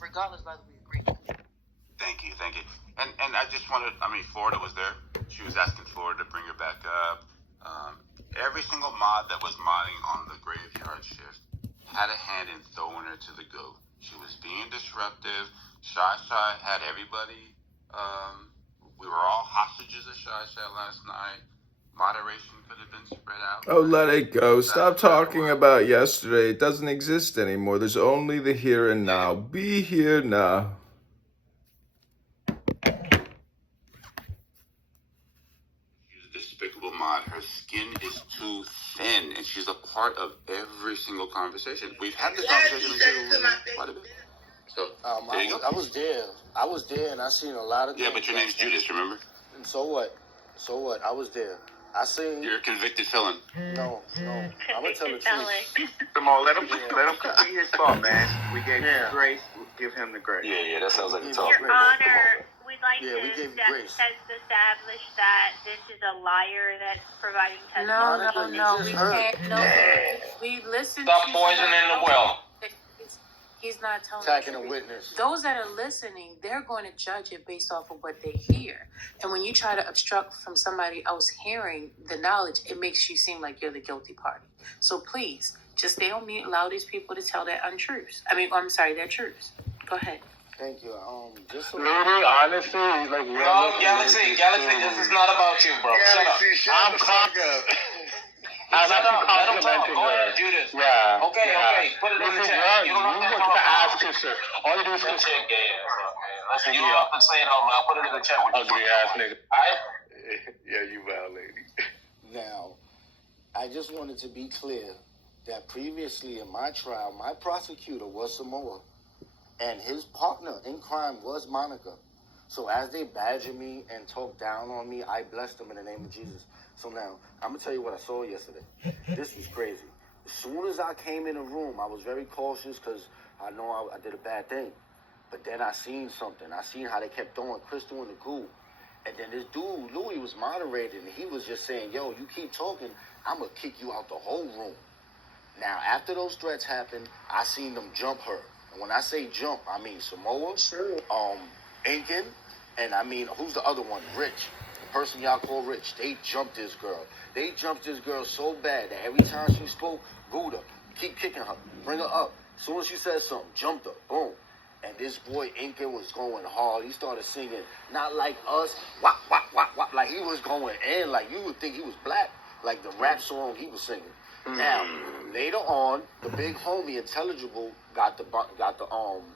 regardless of whether we agree. Thank you. And I just wanted, Florida was there. She was asking Florida to bring her back up. Every single mod that was modding on the graveyard shift had a hand in throwing her to the goo. She was being disruptive. Shy had everybody. We were all hostages of Shy last night. Moderation could have been spread out. Oh, let it go. Stop talking about yesterday. It doesn't exist anymore. There's only the here and now. Be here now. She's a despicable mod. Her skin is too thin, and she's a part of every single conversation. We've had this conversation quite a bit. So, there you go. I was there, and I seen a lot of things. Yeah, but your name's Judas, remember? And so what? I was there. I seen. You're a convicted felon. No. I'm gonna tell the truth. Come on, let him complete his thought, man. We gave him grace. We'll give him the grace. Yeah, that sounds like a talk. Your Honor, we'd like we to gave grace. establish that this is a liar that's providing testimony. No, we can't. No, we listen. Stop poisoning the well. He's not telling Attacking the a truth. witness. Those that are listening, they're going to judge it based off of what they hear. And when you try to obstruct from somebody else hearing the knowledge, it makes you seem like you're the guilty party. So please, just stay on mute. Allow these people to tell their untruths. Their truths. Go ahead. Thank you. Just so Honestly, like Galaxy, this is not about you, bro. Shut up. I'm cocky. Let him talk. Go ahead, Judas. Yeah. Okay. Put it in the chat. You don't have to ask him, sir. All you do is just say gay ass. You don't have to say it out loud. Put it in the chat. Ugly ass nigga. Yeah, you wild lady. now, I just wanted to be clear that previously in my trial, my prosecutor was Samoa, and his partner in crime was Monica. So as they badger me and talk down on me, I bless them in the name of Jesus. So now, I'm going to tell you what I saw yesterday. This was crazy. As soon as I came in the room, I was very cautious because I know I did a bad thing. But then I seen something. I seen how they kept throwing Crystal in the goo. And then this dude, Louis, was moderating, and he was just saying, yo, you keep talking, I'm going to kick you out the whole room. Now, after those threats happened, I seen them jump her. And when I say jump, I mean Samoa, Incan, and I mean, who's the other one? Rich. The person y'all call Rich. They jumped this girl. They jumped this girl so bad that every time she spoke, booed her. Keep kicking her. Bring her up. As soon as she said something, jumped her. Boom. And this boy Incan was going hard. He started singing, not like us, wop, wop, wop, wop. Like he was going in, like you would think he was black. Like the rap song he was singing. Now, later on, the big homie, Intelligible, got the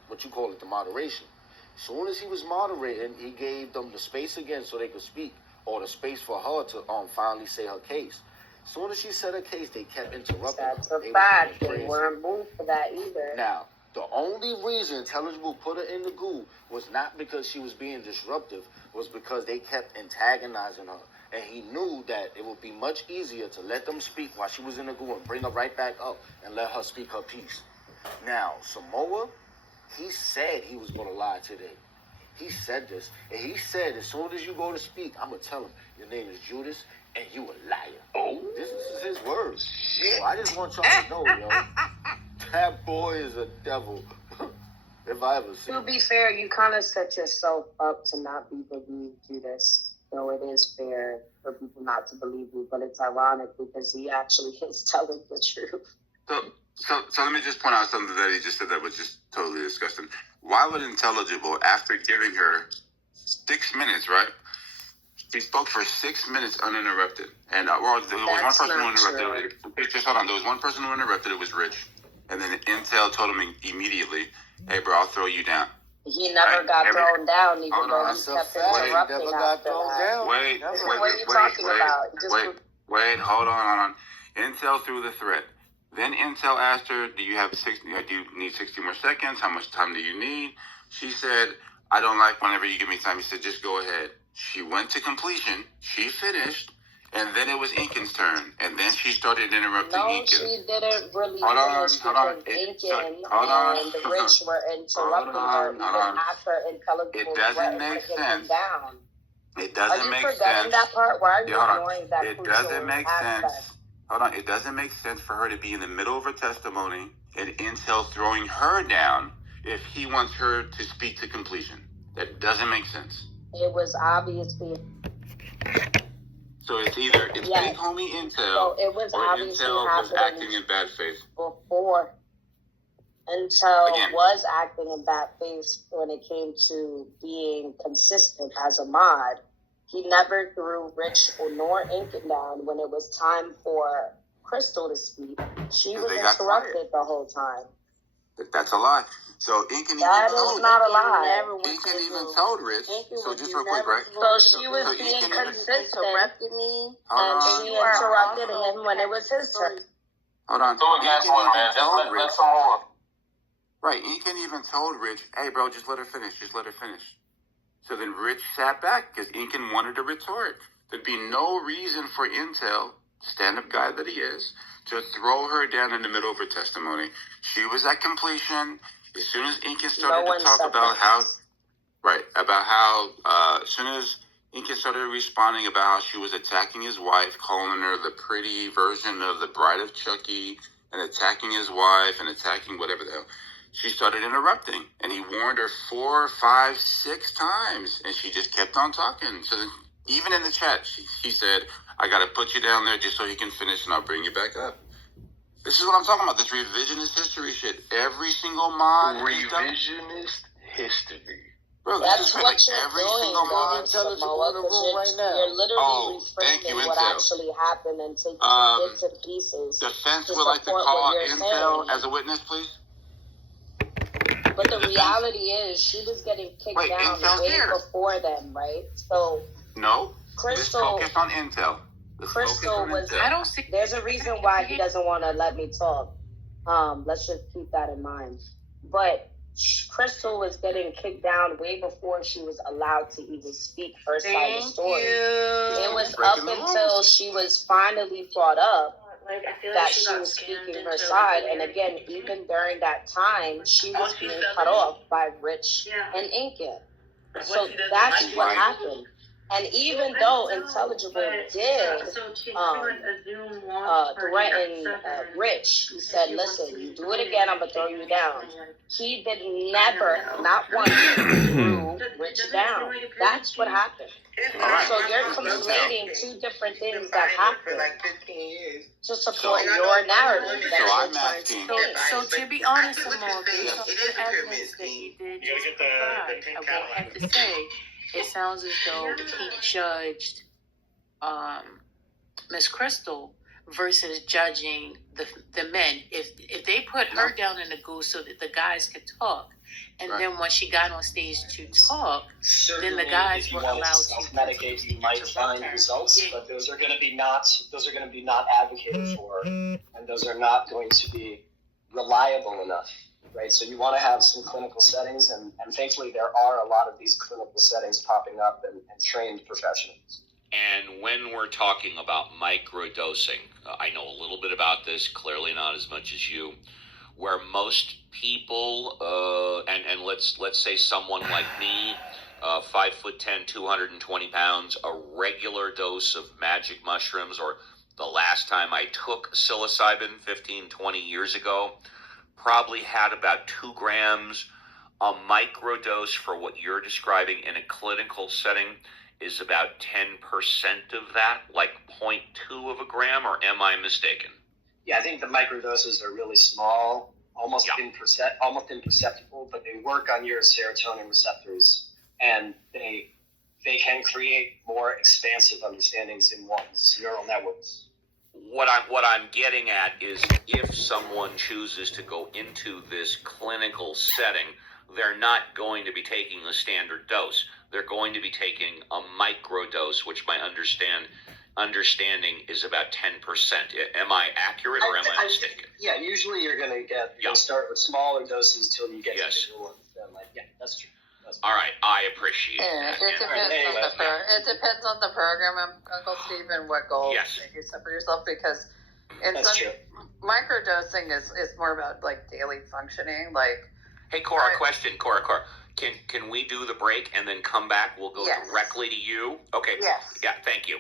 what you call it, the moderation. As soon as he was moderating, he gave them the space again so they could speak, or the space for her to finally say her case. As soon as she said her case, they kept interrupting her. That's a fact. They weren't moved for that either. Now, the only reason Intelligible put her in the goo was not because she was being disruptive, was because they kept antagonizing her. And he knew that it would be much easier to let them speak while she was in the goo and bring her right back up and let her speak her piece. Now, Samoa, he said he was going to lie today. He said this. And he said, as soon as you go to speak, I'm going to tell him, your name is Judas and you a liar. Oh. This is his words. So I just want y'all to know, yo, that boy is a devil. If I ever see him. To be fair, you kind of set yourself up to not be believed, Judas. So it is fair for people not to believe you, but it's ironic because he actually is telling the truth. So let me just point out something that he just said that was just totally disgusting. Why would Intelligible, after giving her 6 minutes, right? He spoke for 6 minutes uninterrupted. And there was one person who interrupted. Just hold on. There was one person who interrupted. It was Rich. And then Intel told him immediately, hey, bro, I'll throw you down. He never got thrown down, even though he kept interrupting He never got thrown down. Wait, hold on. Intel threw the threat. Then Intel asked her, do you need 60 more seconds? How much time do you need? She said, I don't like whenever you give me time. He said, just go ahead. She went to completion. She finished. And then it was Incan's turn. And then she started interrupting Incan. No, she didn't really hold on. Incan and the Rich were interrupting her even after Intelligible threatened to get him down. It doesn't make sense. Are you forgetting that part? Why are you ignoring that It doesn't make sense. Hold on. It doesn't make sense for her to be in the middle of her testimony and Intel throwing her down if he wants her to speak to completion? That doesn't make sense. It was obviously. So it's either Yes. fake homie intel, So it was or obviously intel was acting happening in bad faith. before. Intel Again. was acting in bad faith when it came to being consistent as a mod. He never threw Rich nor Incan down when it was time for Crystal to speak. She was They got interrupted the whole time. That's a lie. So Incan That even is told not a lie. Incan even told Rich. So just real quick, right? So she was So being Incan even- consistent, Hold and on. she interrupted him when it was his turn. Hold on. Do it, guys, Incan one, even man. told Let Rich. some more. Right, Incan even told Rich, hey, bro, just let her finish. Just let her finish. So then Rich sat back because Incan wanted to retort. There'd be no reason for Intel, stand-up guy that he is, to throw her down in the middle of her testimony. She was at completion. As soon as Incan started to talk about how, as soon as Incan started responding about how she was attacking his wife, calling her the pretty version of the Bride of Chucky, and attacking his wife and attacking whatever the hell, she started interrupting, and he warned her 4, 5, 6 times, and she just kept on talking. So then, even in the chat, he said, I got to put you down there just so he can finish, and I'll bring you back up. This is what I'm talking about, this revisionist history shit. Every single mod... Revisionist history. Bro, this That's is what like you're every doing, single mod... intelligible in the room right now. You're literally thank you, reframing what Intel. actually happened and taking bits and pieces. Defense to would like to support call what you're Intel saying. as a witness, please. But the reality is, she was getting kicked Wait, down Intel's way here. before them, right? So No. Crystal- Let's focus on Intel. Crystal was- I don't see. there's a reason why he doesn't want to let me talk. Let's just keep that in mind. But Crystal was getting kicked down way before she was allowed to even speak her side of the story. It was Breaking up the until rules. she was finally brought up Like, I feel that like she got was scammed speaking her into side. a And weird- again, even during that time, she was Once you being sell cut it, off by Rich yeah. and Incan. Like, So once he doesn't that's like what it. happened. And even though Intelligible did threaten Rich, he said, listen, you do it again, I'm going to throw you down. He did never, not once, threw Rich down. That's what happened. All right. So you're conflating two different things that happened to support your narrative So that I'm you're trying asking- to paint. So to be honest, Amal, based Yes. off the evidence that you did You gotta just get provide, the pink I will Cadillac. have to say, it sounds as though he judged Miss Crystal versus judging the men. If they put her down in the goose so that the guys could talk, and then when she got on stage to talk, then the guys if were you wanted allowed to to self-medicate, you might find her. results, Yeah. but those are going to be not advocated for, and those are not going to be reliable enough, right? So you want to have some clinical settings, and thankfully there are a lot of these clinical settings popping up and trained professionals. And when we're talking about microdosing, I know a little bit about this, clearly not as much as you, where most people, and let's say someone like me, 5'10", 220 pounds, a regular dose of magic mushrooms, or the last time I took psilocybin 15, 20 years ago, probably had about 2 grams. A microdose for what you're describing in a clinical setting is about 10% of that, like 0.2 of a gram, or am I mistaken? Yeah, I think the microdoses are really small, almost imperceptible, but they work on your serotonin receptors, and they can create more expansive understandings in one's neural networks. What I'm getting at is, if someone chooses to go into this clinical setting, they're not going to be taking the standard dose. They're going to be taking a microdose, which my understanding is about 10%. Am I accurate, or am I mistaken? Yeah, usually you're going to you'll start with smaller doses till you get to bigger ones. Then, that's true. All right, I appreciate Yeah, that. it depends on the program, Uncle Steve, and what goals Yes. you set for yourself, because That's true. microdosing is more about like daily functioning, like. Hey, Cora, question, Cora. Can we do the break and then come back? We'll go Yes. directly to you. Okay. Yes. Yeah, thank you.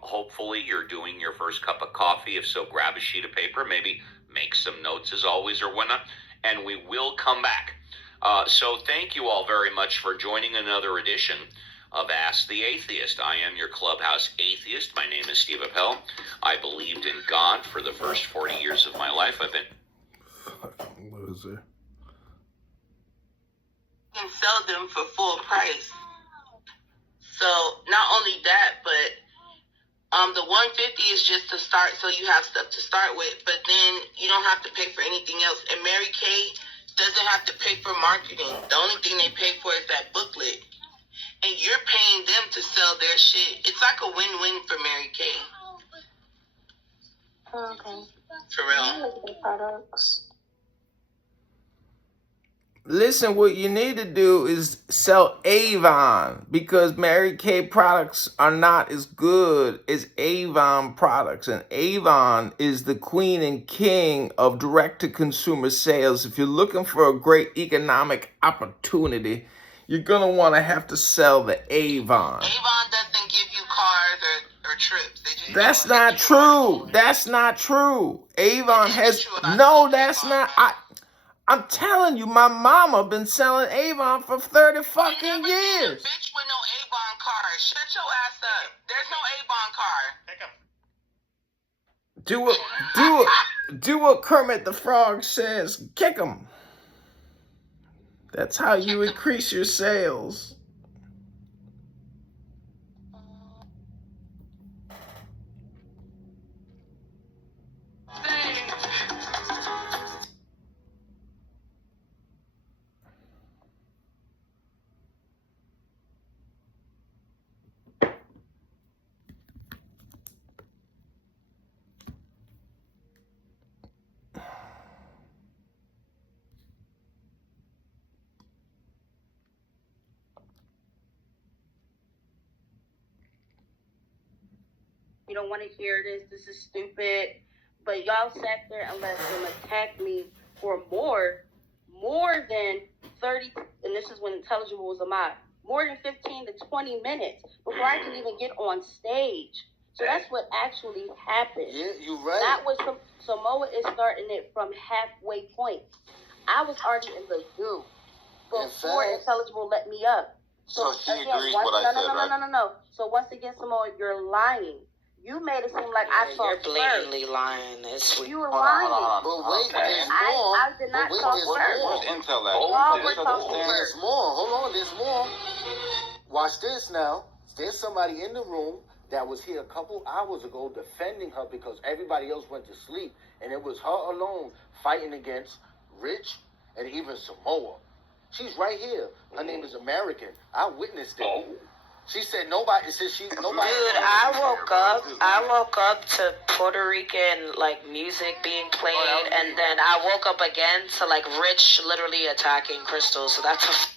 Hopefully you're doing your first cup of coffee. If so, grab a sheet of paper, maybe make some notes as always or whatnot. and we will come back. So thank you all very much for joining another edition of Ask the Atheist. I am your clubhouse atheist. My name is Steve Appel. I believed in God for the first 40 years of my life. I've been... Fucking loser. And sell them for full price. So not only that, but the 150 is just to start, so you have stuff to start with, but then you don't have to pay for anything else. And Mary Kay doesn't have to pay for marketing. The only thing they pay for is that booklet. And you're paying them to sell their shit. It's like a win-win for Mary Kay. Okay. For real. I look at the products. Listen, what you need to do is sell Avon, because Mary Kay products are not as good as Avon products. And Avon is the queen and king of direct-to-consumer sales. If you're looking for a great economic opportunity, you're going to want to have to sell the Avon. Avon doesn't give you cars or trips. They just That's not true. That's not true. Avon has... No, that's not... I'm telling you, my mama been selling Avon for 30 fucking years. Bitch with no Avon car. Shut your ass up. There's no Avon car. Do what Kermit the Frog says. Kick 'em. That's how you increase your sales. You don't want to hear this. This is stupid. But y'all sat there and let them attack me for more than 30, and this is when Intelligible was a mod, more than 15 to 20 minutes before I can even get on stage. So that's what actually happened. Yeah, you're right. That was Samoa is starting it from halfway point. I was already in the goo before Intelligible let me up. So she again, agrees what I said, right? No. So once again, Samoa, you're lying. You made it seem like I talked You're blatantly lying. You were lying. But wait, there's more. I did not talk first. Where's Intel at? There's more. Hold on, there's more. Watch this now. There's somebody in the room that was here a couple hours ago defending her because everybody else went to sleep. And it was her alone fighting against Rich and even Samoa. She's right here. Her name is American. I witnessed it. She said nobody. Nobody. Dude, I woke up to Puerto Rican music being played, and then I woke up again to Rich literally attacking Crystal. So that's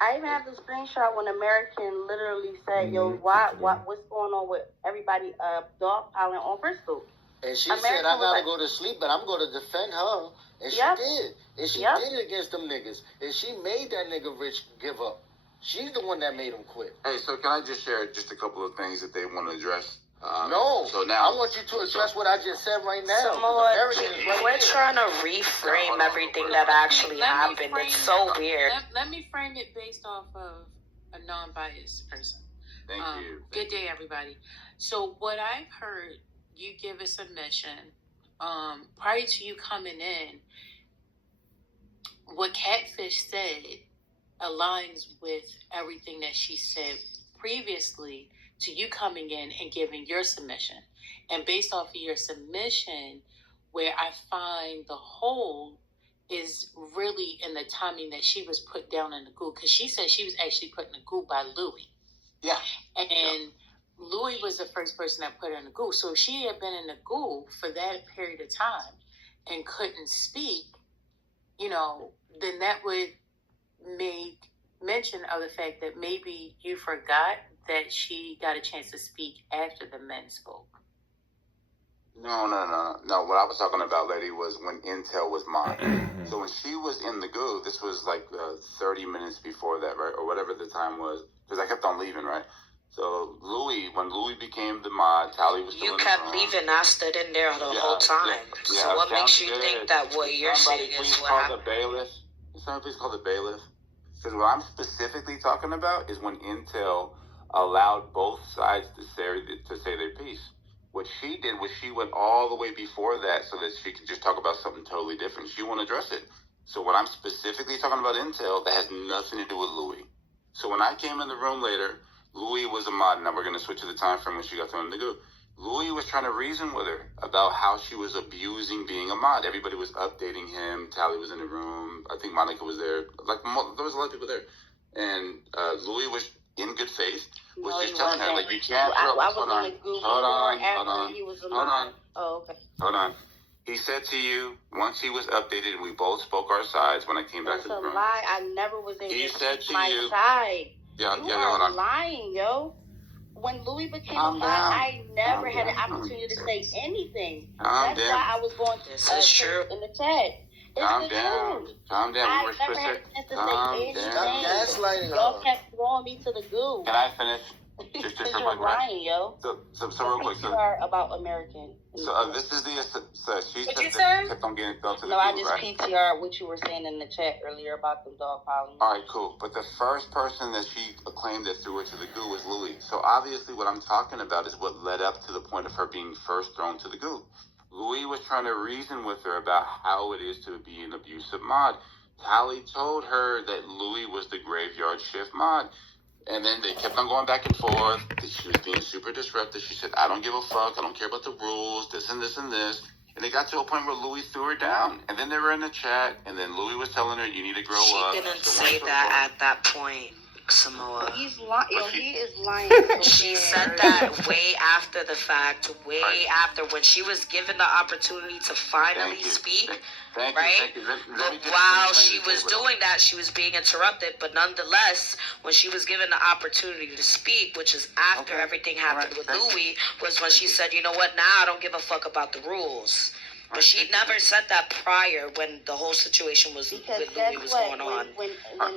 I even have the screenshot when American literally said, "Yo, what's going on with everybody dogpiling on Crystal?" And she said, "I gotta go to sleep, but I'm gonna defend her." And she did. And she did it against them niggas. And she made that nigga Rich give up. She's the one that made him quit. Hey, so can I just share just a couple of things that they want to address? No. So now I want you to address what I just said right now. Samoa, we're trying to reframe everything that actually happened. It's so weird. Let me frame it based off of a non-biased person. Thank you. Good day, everybody. So what I've heard you give a submission prior to you coming in, what Catfish said aligns with everything that she said previously to you coming in and giving your submission. And based off of your submission, where I find the hole is really in the timing that she was put down in the goo, because she said she was actually put in the goo by Louis. Yeah. And Louis was the first person that put her in the goo. So if she had been in the goo for that period of time and couldn't speak, then that would make mention of the fact that maybe you forgot that she got a chance to speak after the men spoke. No. What I was talking about, lady, was when Intel was mine. So when she was in the goo, this was 30 minutes before that, right? Or whatever the time was, because I kept on leaving, right? So when Louis became the mod, Tally was still You in the kept room. leaving. I stood in there the whole time. So what makes you think that what you're saying is what happened? Somebody please call the bailiff. Because what I'm specifically talking about is when Intel allowed both sides to say their piece. What she did was she went all the way before that so that she could just talk about something totally different. She won't address it. So when I'm specifically talking about Intel, that has nothing to do with Louis. So when I came in the room later, Louis was a mod. Now we're going to switch to the time frame when she got thrown in the goo. Louis was trying to reason with her about how she was abusing being a mod. Everybody was updating him. Tally was in the room. I think Monica was there. Like, there was a lot of people there. And Louis was in good faith. Was just telling her, like, you can't. Hold on. Oh, okay. Hold on. He said to you, once he was updated and we both spoke our sides when I came back to the room. That's a lie. I never was able He to said speak to my you. side. Yeah, You hold are on. lying, yo. When Louis became a mod, I never had an opportunity to say anything. That's why I was going to in the chat. Calm down. I never had a chance to say anything. Gaslighting Y'all kept throwing me to the goo. Can I finish? Just You're real quick, lying, yo. So real quick. PTR about American. So this is she kept on getting thrown to the goo, No, I just right? PTR what you were saying in the chat earlier about the dog piling. All right, cool. But the first person that she claimed that threw her to the goo was Louis. So obviously what I'm talking about is what led up to the point of her being first thrown to the goo. Louis was trying to reason with her about how it is to be an abusive mod. Tally told her that Louis was the graveyard shift mod. And then they kept on going back and forth. She was being super disruptive. She said, I don't give a fuck. I don't care about the rules, this and this and this. And it got to a point where Louis threw her down. And then they were in the chat. And then Louis was telling her, you need to grow up. She didn't say that at that point, Samoa. He's lying. He is lying. She said that way after the fact, after when she was given the opportunity to finally speak. Right? But while she was doing that, she was being interrupted. But nonetheless, when she was given the opportunity to speak, which is after everything happened with Louis, was when she said, you know what, now I don't give a fuck about the rules. But she never said that prior when the whole situation was with Louis was going on. When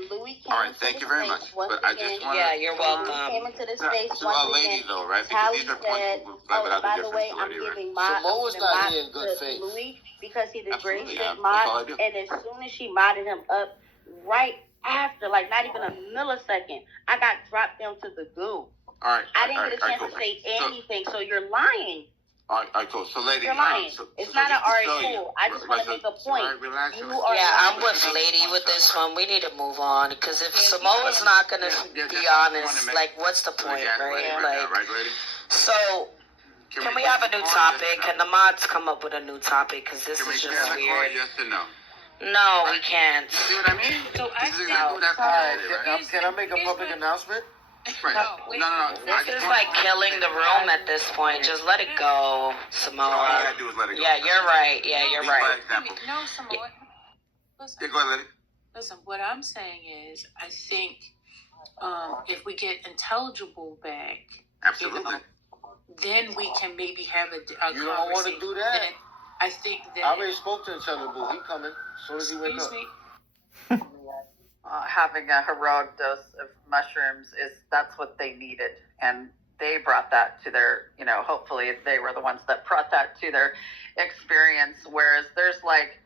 Louis came all right, thank you very much. But I just want yeah, you're welcome. Came into the space to our lady though, right? Because these are points by the way, I'm giving Samoa's not here in good faith. Louis because he's the greatest mod, and as soon as she modded him up, right after, like not even a millisecond, I got dropped down to the goo. I didn't get a chance to say anything, so you're lying. All right, cool. So, lady, you're lying. It's not an cool. I just want to make a point. I'm with Lady with this one. We need to move on because if Samoa's not gonna be honest, like, what's the point, right? Like, so. Can we have a new topic? Can the mods come up with a new topic? Because this is just weird. Yes or no? No, we can't. See what I mean? So I Can I make a public announcement? Right. No. This is like killing the room at this point. Just let it go, Samoa. All I gotta do is let it go. Yeah, you're right. Yeah, you're right. No, Samoa. Listen. Yeah, go ahead, lady. Listen, what I'm saying is, I think if we get intelligible back, absolutely, then we can maybe have a you don't want to do that. Then I think that I already spoke to Intelligible. He coming as soon as he wakes up. Having a heroic dose of mushrooms that's what they needed, and they brought that to their, hopefully they were the ones that brought that to their experience, whereas there's like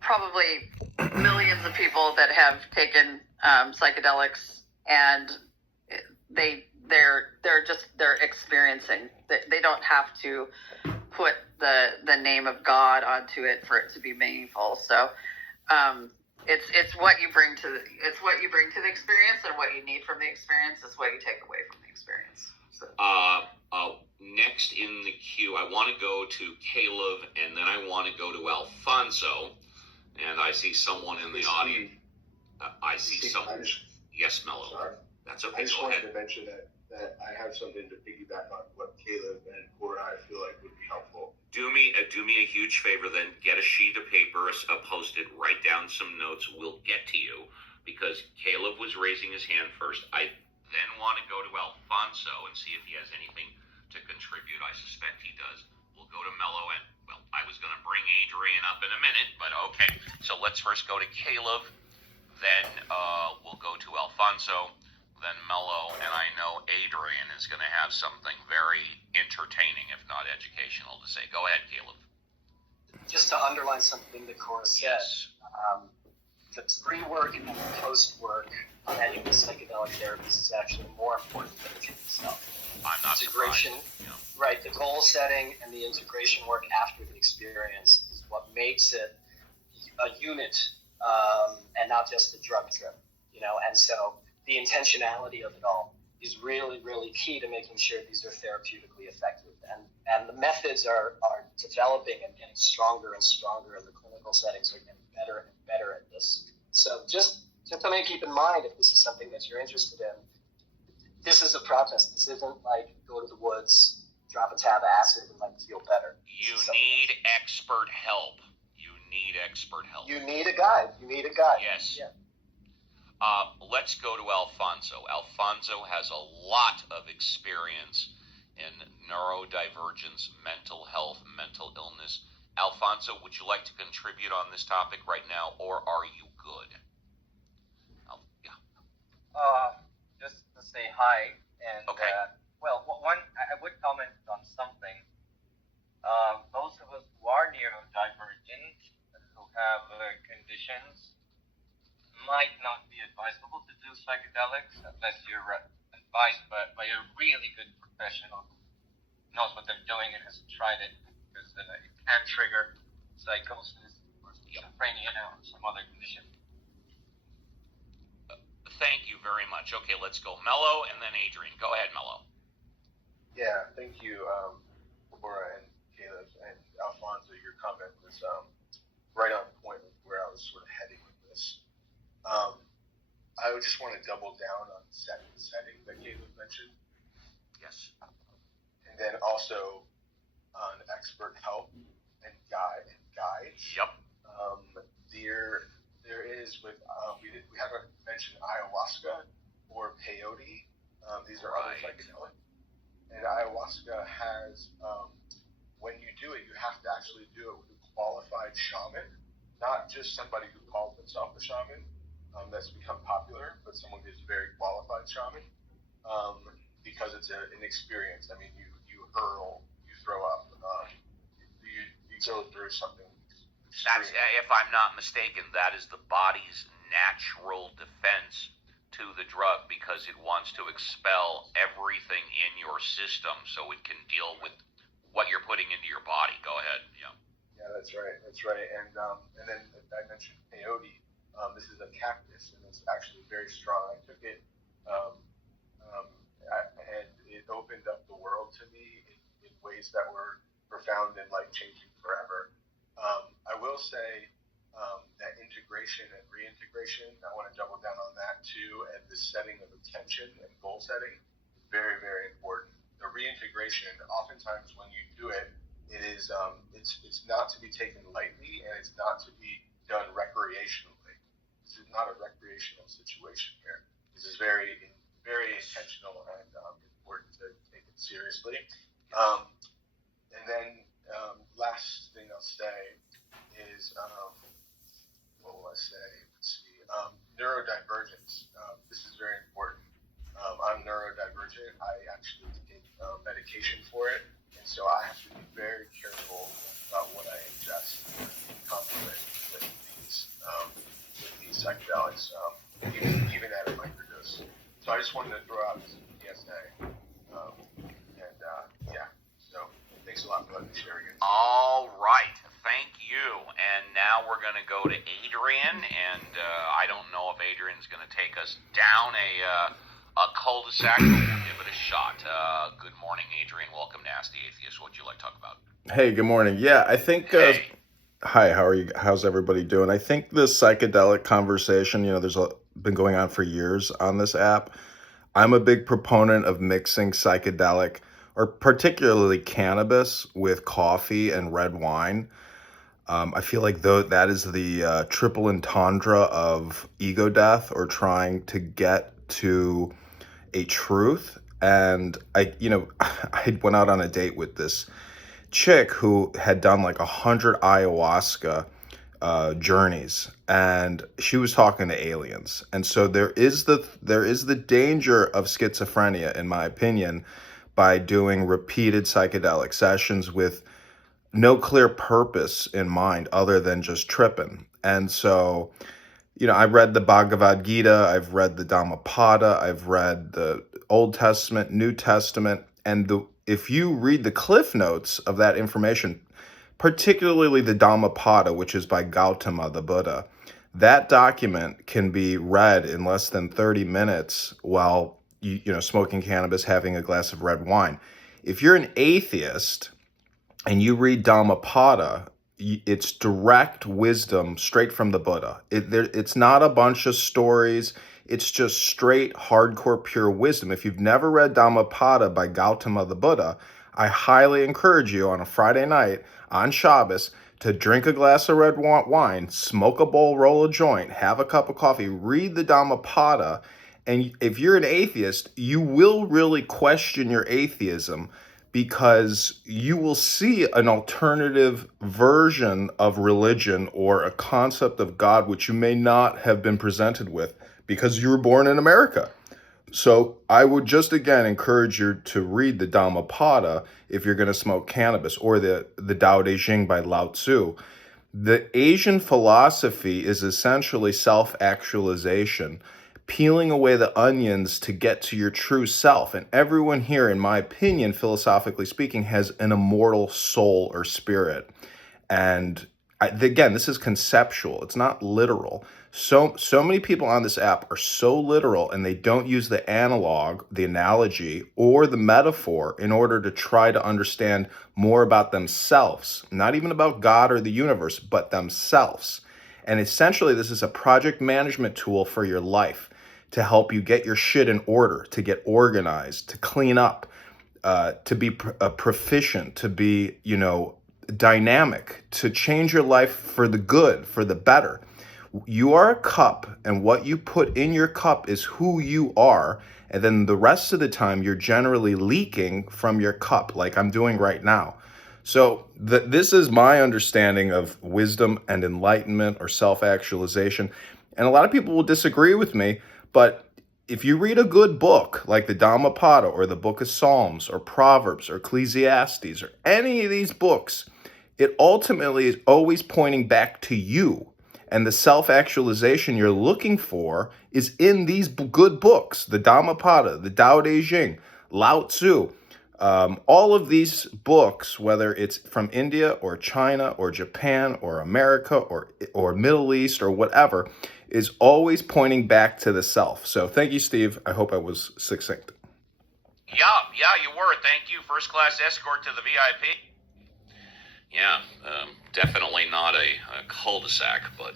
probably millions of people that have taken psychedelics and they're experiencing. They don't have to put the name of God onto it for it to be meaningful. So it's what you bring to the experience, and what you need from the experience is what you take away from the experience. So. Next in the queue, I want to go to Caleb, and then I want to go to Alfonso. And I see someone in the audience. I see someone. Yes, Mello. Sorry. That's okay. I just Go wanted ahead. to mention that I have something to piggyback on what Caleb and Cora I feel like would be helpful. Do me a huge favor, then get a sheet of paper, a Post-it, write down some notes. We'll get to you because Caleb was raising his hand first. I then want to go to Alfonso and see if he has anything to contribute. I suspect he does. We'll go to Mello, and well, I was going to bring Adrian up in a minute, but okay. So let's first go to Caleb, then we'll go to Alfonso, then Mello, and I know Adrian is going to have something very entertaining, if not educational, to say. Go ahead, Caleb. Just to underline something that Cora said, the pre-work and the post-work on any of the psychedelic therapies is actually more important than the treatment itself. I'm not integration, surprised. Right? The goal setting and the integration work after the experience is what makes it a unit, and not just a drug trip. And so the intentionality of it all is really, really key to making sure these are therapeutically effective. And the methods are developing and getting stronger and stronger, and the clinical settings are getting better and better at this. So just something to keep in mind if this is something that you're interested in. This is a process. This isn't like go to the woods, drop a tab of acid, and feel better. You need expert help. You need a guide. Yes. Yeah. Let's go to Alfonso. Alfonso has a lot of experience in neurodivergence, mental health, mental illness. Alfonso, would you like to contribute on this topic right now, or are you good? Just to say hi, and okay. I would comment on something. Those of us who are neurodivergent, who have conditions, might not be advisable to do psychedelics unless you're advised by a really good professional who knows what they're doing and has tried it, because it can trigger psychosis or schizophrenia or some other condition. Thank you very much. Okay, let's go Mello and then Adrian. Go ahead, Mello. Yeah, thank you, Laura and Caleb and Alfonso. Your comment was right on point with where I was sort of heading with this. I would just want to double down on setting that Caleb mentioned. Yes. And then also on expert help and guides. Yep. There is with we haven't mentioned ayahuasca or peyote. These are other psychedelics. And ayahuasca has when you do it, you have to actually do it with a qualified shaman, not just somebody who calls himself a shaman. That's become popular, but someone who's a very qualified shaman, because it's an experience. I mean, you hurl, you throw up, you go through something. That's, if I'm not mistaken, that is the body's natural defense to the drug, because it wants to expel everything in your system so it can deal with what you're putting into your body. Go ahead. Yeah. Yeah, that's right. And then I mentioned peyote. This is a cactus, and it's actually very strong. I took it, and it opened up the world to me in ways that were profound and life-changing forever. I will say that integration and reintegration, I want to double down on that too, and the setting of attention and goal setting is very, very important. The reintegration, oftentimes when you do it, it is it's not to be taken lightly, and it's not to be done recreationally. This is not a recreational situation here. This is very, very intentional and important to take it seriously. And then last thing I'll say is, what will I say? Let's see. Neurodivergence. This is very important. I'm neurodivergent. I actually take medication for it, and so I have to be very careful about what I ingest in complement with these psychedelics, even at a microdose. So I just wanted to throw out this PSA. So thanks a lot for letting me share again. All right. Thank you. And now we're going to go to Adrian, and I don't know if Adrian's going to take us down a cul-de-sac, but we'll give it a shot. Good morning, Adrian. Welcome to Ask the Atheist. What would you like to talk about? Hey, good morning. Yeah, I think... Hi, how are you? How's everybody doing? I think this psychedelic conversation, there's been going on for years on this app. I'm a big proponent of mixing psychedelic, or particularly cannabis, with coffee and red wine. I feel like that is the triple entendre of ego death, or trying to get to a truth. And I went out on a date with this chick who had done like 100 ayahuasca journeys, and she was talking to aliens. And so there is the danger of schizophrenia, in my opinion, by doing repeated psychedelic sessions with no clear purpose in mind other than just tripping. And so, I read the Bhagavad Gita, I've read the Dhammapada, I've read the Old Testament, New Testament, and if you read the cliff notes of that information, particularly the Dhammapada, which is by Gautama the Buddha, that document can be read in less than 30 minutes while smoking cannabis, having a glass of red wine. If you're an atheist and you read Dhammapada, it's direct wisdom straight from the Buddha. It's not a bunch of stories. It's just straight, hardcore, pure wisdom. If you've never read Dhammapada by Gautama the Buddha, I highly encourage you on a Friday night on Shabbos to drink a glass of red wine, smoke a bowl, roll a joint, have a cup of coffee, read the Dhammapada. And if you're an atheist, you will really question your atheism, because you will see an alternative version of religion or a concept of God which you may not have been presented with because you were born in America. So I would just again encourage you to read the Dhammapada if you're going to smoke cannabis, or the Tao Te Ching by Lao Tzu. The Asian philosophy is essentially self-actualization, peeling away the onions to get to your true self. And everyone here, in my opinion, philosophically speaking, has an immortal soul or spirit. And again, this is conceptual. It's not literal. So many people on this app are so literal, and they don't use the analog, the analogy, or the metaphor in order to try to understand more about themselves. Not even about God or the universe, but themselves. And essentially, this is a project management tool for your life to help you get your shit in order, to get organized, to clean up, to be proficient, to be, dynamic, to change your life for the good, for the better. You are a cup, and what you put in your cup is who you are. And then the rest of the time, you're generally leaking from your cup, like I'm doing right now. So this is my understanding of wisdom and enlightenment, or self-actualization. And a lot of people will disagree with me, but if you read a good book like the Dhammapada or the Book of Psalms or Proverbs or Ecclesiastes or any of these books, it ultimately is always pointing back to you. And the self-actualization you're looking for is in these good books, the Dhammapada, the Tao Te Ching, Lao Tzu. All of these books, whether it's from India or China or Japan or America or Middle East or whatever, is always pointing back to the self. So thank you, Steve. I hope I was succinct. Yeah, you were. Thank you. First class escort to the VIP. Yeah, definitely not a cul-de-sac, but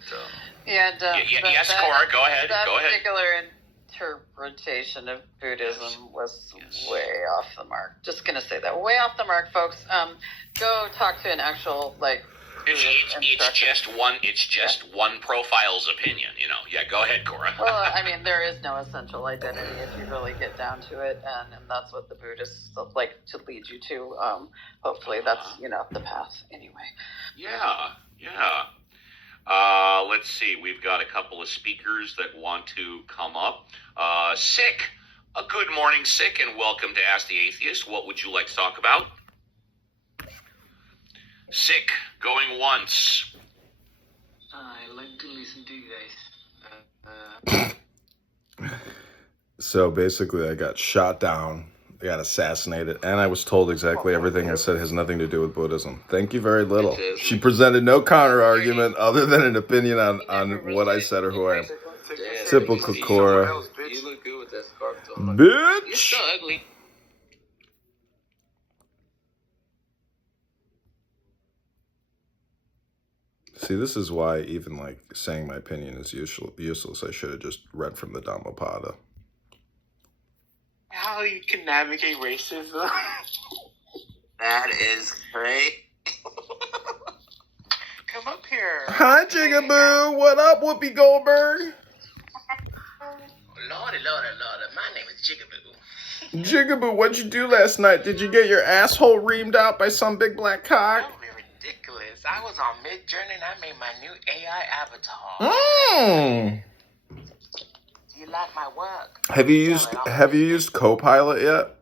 yes, Cora, go ahead. That Go ahead. particular interpretation of Buddhism was way off the mark. Just gonna say that, way off the mark, folks. Go talk to an actual It's just one profile's opinion, Yeah, go ahead, Cora. Well, I mean, there is no essential identity if you really get down to it, and that's what the Buddhists like to lead you to. Hopefully, that's the path anyway. Yeah. Let's see. We've got a couple of speakers that want to come up. Sick. Good morning, Sick, and welcome to Ask the Atheist. What would you like to talk about? Sick, going once. I like to listen to you guys. So basically, I got shot down, I got assassinated, and I was told exactly everything I said has nothing to do with Buddhism. Thank you very little. She presented no counter argument other than an opinion on what I said or who I am. Typical Cora. You look good with that scarf, though. Bitch! You're so ugly. See, this is why even saying my opinion is useless. I should have just read from the Dhammapada. How you can navigate racism? That is great. Come up here. Hi, Jigaboo. What up, Whoopi Goldberg? Lordy, my name is Jigaboo. Jigaboo, what'd you do last night? Did you get your asshole reamed out by some big black cock? Don't be ridiculous. I was on Midjourney and I made my new AI avatar. Do you like my work? Have you used Copilot yet?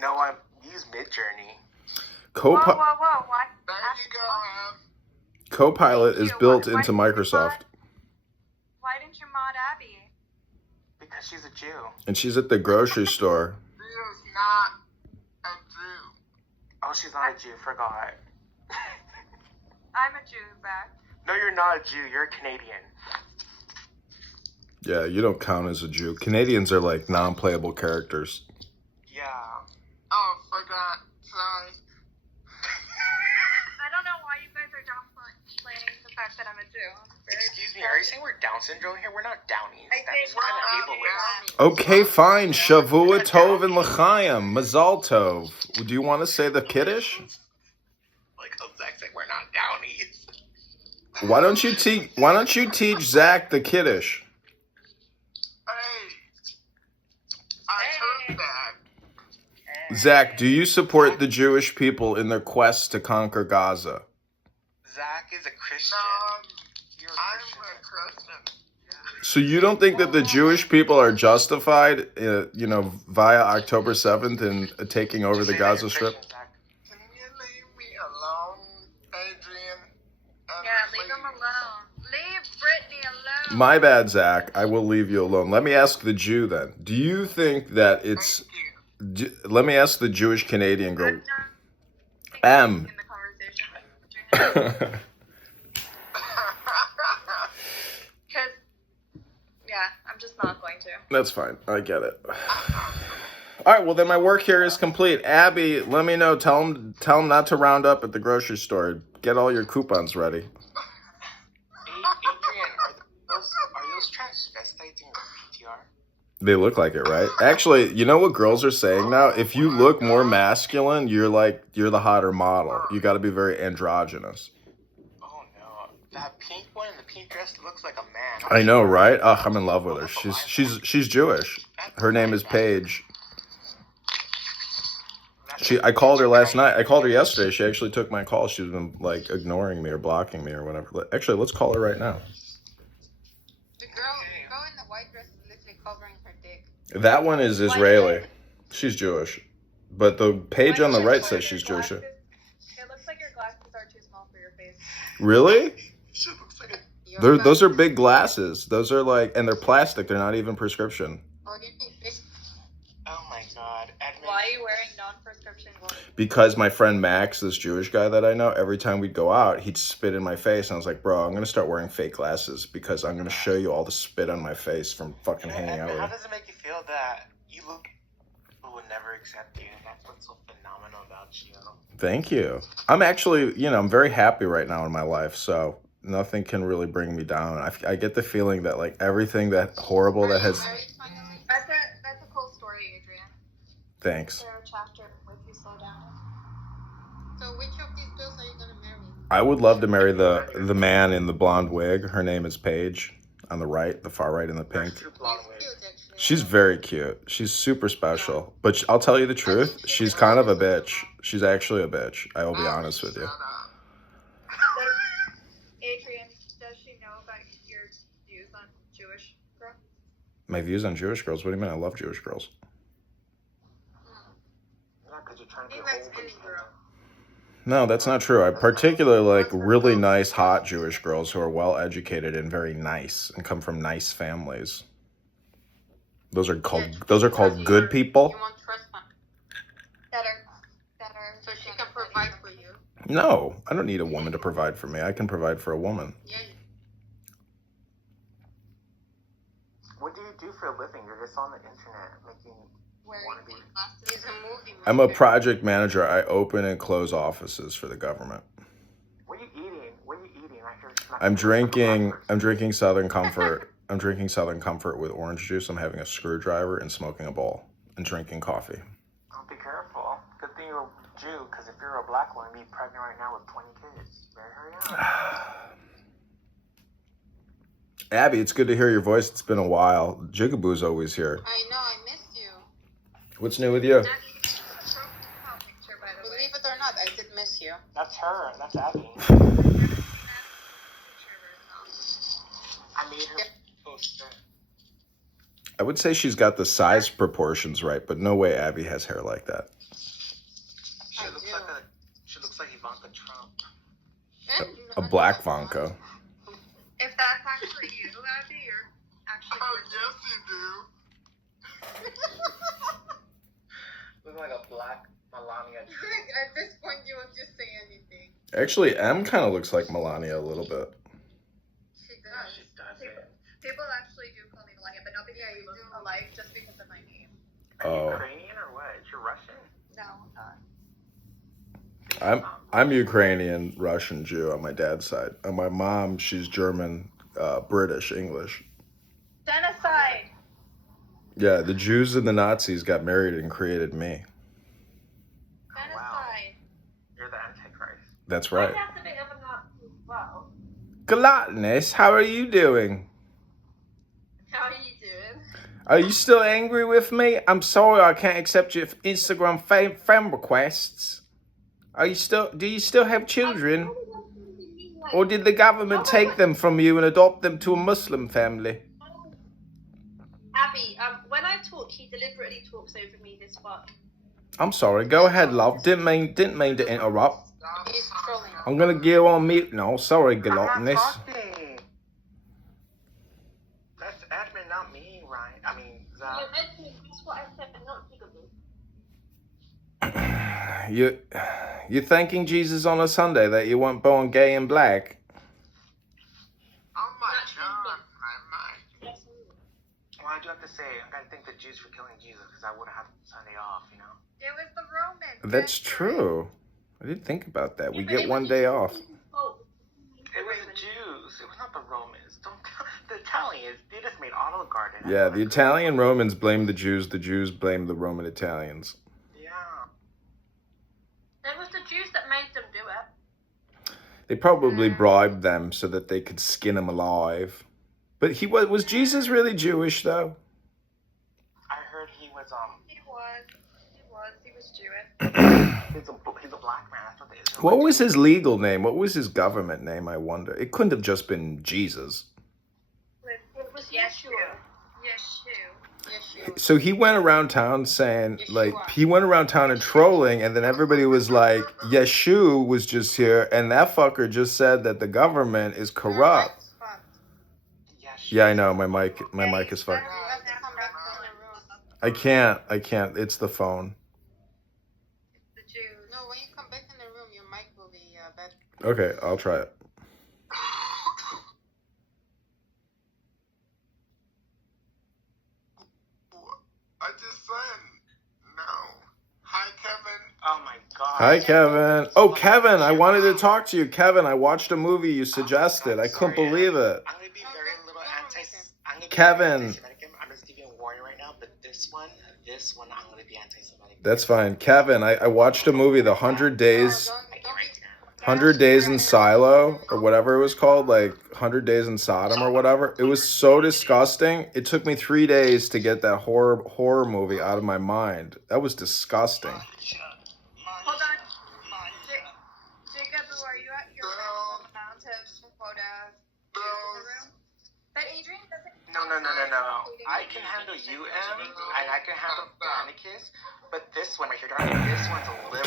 No, I've used Midjourney. Whoa. Why? There you go, man. Copilot is built into Microsoft. Why didn't you mod Abby? Because she's a Jew. And she's at the grocery store. She is not a Jew. Oh, she's not a Jew. Forgot. I'm a Jew, Zach. No, you're not a Jew. You're a Canadian. Yeah, you don't count as a Jew. Canadians are like non-playable characters. Yeah. Oh, forgot. Sorry. I don't know why you guys are downplaying the fact that I'm a Jew. Excuse me, are you saying we're Down syndrome here? We're not Downies. That's we're kind of ableist. Okay, fine. Shavua Tov and L'chaim. Mazal Tov. Do you want to say the Kiddush? Like Zach said, we're not Downies. Why don't you teach Zach the Kiddush? I heard that. Zach, do you support the Jewish people in their quest to conquer Gaza? Zach is a Christian. No, I'm a Christian. So you don't think that the Jewish people are justified, via October 7th in taking over the Gaza Strip? Can you leave me alone, Adrian? Yeah, leave him alone. Leave Brittany alone. My bad, Zach. I will leave you alone. Let me ask the Jew then. Do you think that it's... Let me ask the Jewish Canadian girl. M. Because, yeah, I'm just not going to. That's fine. I get it. All right, well, then my work here is complete. Abby, let me know. Tell him not to round up at the grocery store. Get all your coupons ready. Adrian, are those transvestites in your PTR? They look like it, right? Actually, you know what girls are saying now? If you look more masculine, you're the hotter model. You got to be very androgynous. Oh no, that pink one in the pink dress looks like a man. I know, right? Ugh, I'm in love with her. She's Jewish. Her name is Paige. I called her last night. I called her yesterday. She actually took my call. She's been like ignoring me or blocking me or whatever. Actually, let's call her right now. The girl in the white dress is literally covering her dick. That one is Israeli. She's Jewish. But the page on the right says she's Jewish. It looks like your glasses are too small for your face. Really? She looks like a... Those are big glasses. Those are like, and they're plastic. They're not even prescription. Oh my god. Why are you wearing non-prescription glasses? Because my friend Max, this Jewish guy that I know, every time we'd go out, he'd spit in my face. And I was like, bro, I'm going to start wearing fake glasses because I'm going to show you all the spit on my face from fucking hanging out with How you. does it make you feel that you look people would never accept you? And that's what's so phenomenal about you. Thank you. I'm actually, I'm very happy right now in my life. So nothing can really bring me down. I get the feeling that like everything that horrible that has... That's a cool story, Adrian. Thanks. There a chapter with you slow down. So which of these girls are you gonna marry? I would love to marry the man in the blonde wig. Her name is Paige on the right, the far right in the pink. She's very cute. She's super special. But I'll tell you the truth, she's kind of a bitch. She's actually a bitch. I will be honest with you. Adrian, does she know about your views on Jewish girls? My views on Jewish girls? What do you mean? I love Jewish girls. He likes any girl. No, that's not true. I particularly like really nice, hot Jewish girls who are well educated and very nice and come from nice families. Those are called good people. You want trust fund. That are So she can provide for you. No, I don't need a woman to provide for me. I can provide for a woman. Yeah. What do you do for a living? You're just on the internet making... He's a movie maker. I'm a project manager. I open and close offices for the government. What are you eating? I hear I'm drinking Southern Comfort. I'm drinking Southern Comfort with orange juice. I'm having a screwdriver and smoking a bowl and drinking coffee. Oh, be careful. Good thing you're a Jew, because if you're a black one, you'd be pregnant right now with 20 kids. Better hurry up. Abby, it's good to hear your voice. It's been a while. Jigaboo's always here. I know, I miss you. What's new with you? Believe it or not, I did miss you. That's her. That's Abby. I made her post her. I would say she's got the size proportions right, but no way Abby has hair like that. She looks like Ivanka Trump. A black Vanka. If that's actually you, Abby, you're actually. Oh, yes, you do. Look like a black Melania Trump. At this point, you won't just say anything. Actually, M kind of looks like Melania a little bit. She does. She does it. People actually do call me Melania, but nobody look alike just because of my name. Are you Ukrainian or what? You're Russian? No, I'm not. I'm Ukrainian, Russian, Jew on my dad's side. On my mom, she's German, British, English. Genocide. Yeah, the Jews and the Nazis got married and created me. Genocide. Wow. You're the Antichrist. That's right. That's a bit of a Nazi as well. Gluttonous, how are you doing? How are you doing? Are you still angry with me? I'm sorry I can't accept your Instagram friend requests. Do you still have children? Or did the government take them from you and adopt them to a Muslim family? Abby, when I talk, he deliberately talks over me this far. I'm sorry, go ahead, love. Didn't mean to interrupt. He's trolling. I'm gonna go on mute now. Sorry, gluttonous. That's admin, not me, right? I mean, Zach. That's what I said, not Gigaboo. You're thanking Jesus on a Sunday that you weren't born gay and black? Oh my God, I might. Well, I do have to say, I gotta thank the Jews for killing Jesus, because I wouldn't have Sunday off, you know? It was the Romans. That's true. I didn't think about that. We get one day off. It was the Jews. It was not the Romans. The Italians. They just made Olive Garden. Yeah, the Italian Romans blamed the Jews blamed the Roman Italians. Yeah. It was the Jews that made them do it. They probably bribed them so that they could skin him alive. But was Jesus really Jewish though? I heard he was He was Jewish. he's a black man. That's what the Israelites. What was his legal name? What was his government name, I wonder? It couldn't have just been Jesus. It was Yeshua. Yeshua. So he went around town saying, he went around town and trolling, and then everybody was like, Yeshua was just here, and that fucker just said that the government is corrupt. Yeah, I know, my mic is fucked. I can't, it's the phone. The Jews. No, when you come back in the room, your mic will be better. Okay, I'll try it. I just said no. Hi, Kevin. Oh my God. Hi, Kevin. Oh, Kevin, I wanted to talk to you. Kevin, I watched a movie you suggested. I couldn't believe it. I'm gonna be very little Kevin. I'm just giving a warning right now, but this one, I'm gonna be anti-Semitic. That's fine. Kevin, I watched a movie, The 100 Days... 100 Days in Silo, or whatever it was called, like 100 Days in Sodom or whatever. It was so disgusting. It took me 3 days to get that horror movie out of my mind. That was disgusting. Hold on. Jigaboo, are you at your room about to quota in the room? But Adrian doesn't. No. I can handle UM, and I can handle Darnicus, but this one right here, this one's a little.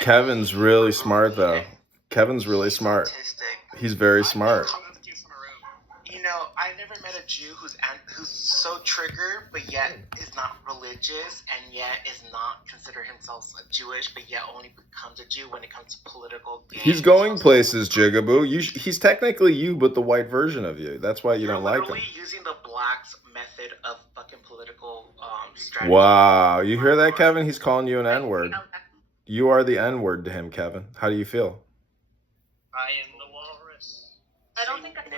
Kevin's really smart though. Kevin's really smart. He's very smart. You know, I never met a Jew who's so triggered, but yet is not religious, and yet is not consider himself Jewish, but yet only becomes a Jew when it comes to political games. He's going places, Jigaboo. He's technically you, but the white version of you. That's why you don't like him. Using the blacks' method of fucking political strategy. Wow, you hear that, Kevin? He's calling you an N-word. You are the N-word to him, Kevin. How do you feel? I am the walrus. I don't think I know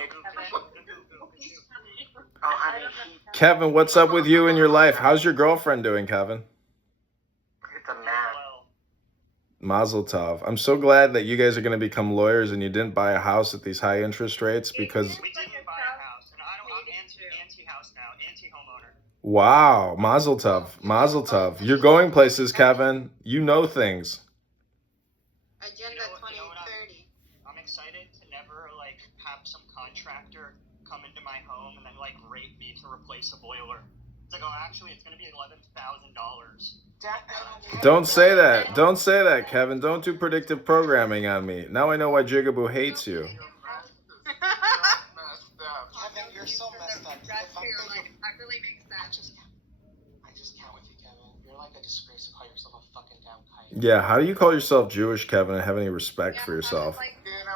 Kevin, what's up with you in your life? How's your girlfriend doing, Kevin? It's a man. Mazel tov. I'm so glad that you guys are going to become lawyers and you didn't buy a house at these high interest rates because... We didn't buy a house, and I'm anti-house now, anti-homeowner. Wow, Mazel tov. Mazel tov. You're going places, Kevin. You know things. Agenda 2030. excited to never like have some contractor come into my home and then like rate me to replace a boiler. It's like, oh, actually, it's gonna be $11,000. Don't say that. Don't say that, Kevin. Don't do predictive programming on me. Now I know why Jigaboo hates you. Kevin, you're so messed up. That really makes sense. I just can't with you, Kevin. You're like a disgrace to call yourself a fucking damn kite. Yeah, how do you call yourself Jewish, Kevin, and have any respect for yourself? Like, you're gonna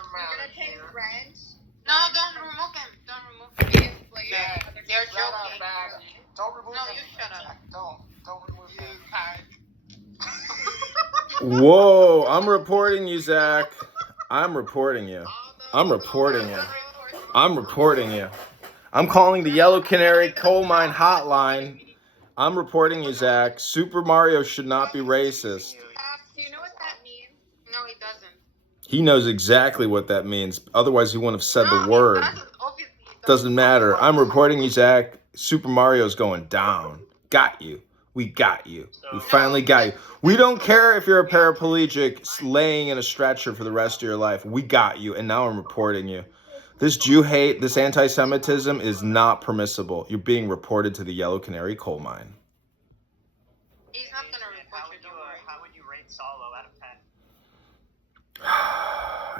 pay rent. No, don't remove him. Don't remove him. They're joking. Don't remove him. No, you shut up. Don't remove him. Whoa, I'm reporting you, Zach. I'm reporting you. I'm reporting you. I'm reporting you. I'm calling the Yellow Canary Coal Mine Hotline. I'm reporting you, Zach. Super Mario should not be racist. Do you know what that means? No, he doesn't. He knows exactly what that means. Otherwise, he wouldn't have said the word. Doesn't matter. I'm reporting you, Zach. Super Mario's going down. Got you. We got you. We finally got you. We don't care if you're a paraplegic laying in a stretcher for the rest of your life. We got you, and now I'm reporting you. This Jew hate, this anti-Semitism is not permissible. You're being reported to the Yellow Canary Coal Mine. He's not gonna report you. Don't worry. How would you rate Solo out of 10?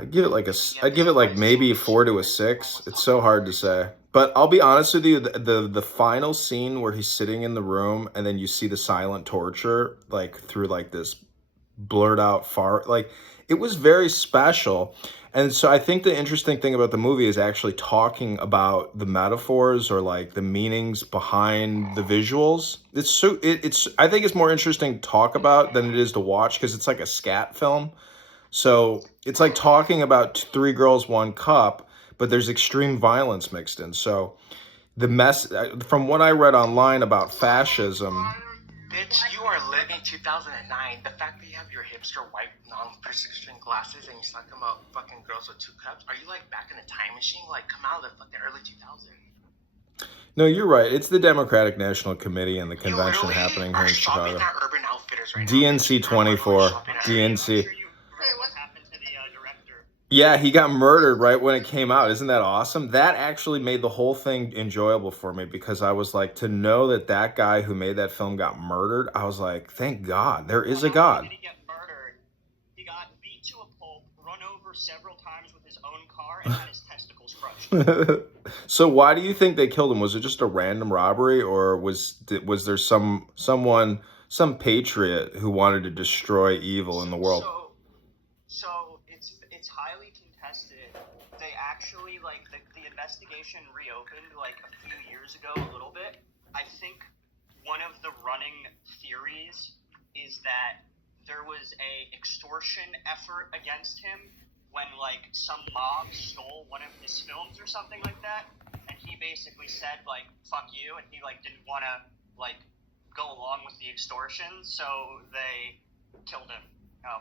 I'd give it like maybe a 4 to a 6. It's so hard to say. But I'll be honest with you, the final scene where he's sitting in the room and then you see the silent torture like through like this blurred out like it was very special. And so I think the interesting thing about the movie is actually talking about the metaphors or like the meanings behind the visuals. It's I think it's more interesting to talk about than it is to watch because it's like a scat film. So it's like talking about 3 girls, 1 cup, but there's extreme violence mixed in. So from what I read online about fascism. Bitch, you are living 2009. The fact that you have your hipster white non-prescription glasses and you talking about fucking girls with 2 cups. Are you like back in a time machine? Like come out of the fucking early 2000s. No, you're right. It's the Democratic National Committee and the convention happening here in Chicago. DNC 24. DNC. Yeah, he got murdered right when it came out. Isn't that awesome? That actually made the whole thing enjoyable for me because I was like, to know that guy who made that film got murdered, I was like, thank God, there is a God. He got murdered. He got beat to a pulp, run over several times with his own car, and had his testicles crushed. So why do you think they killed him? Was it just a random robbery, or was there some patriot who wanted to destroy evil in the world? So it's highly contested. They actually like the investigation reopened like a few years ago a little bit. I think one of the running theories is that there was a extortion effort against him when like some mob stole one of his films or something like that, and he basically said like fuck you, and he like didn't want to like go along with the extortion, so they killed him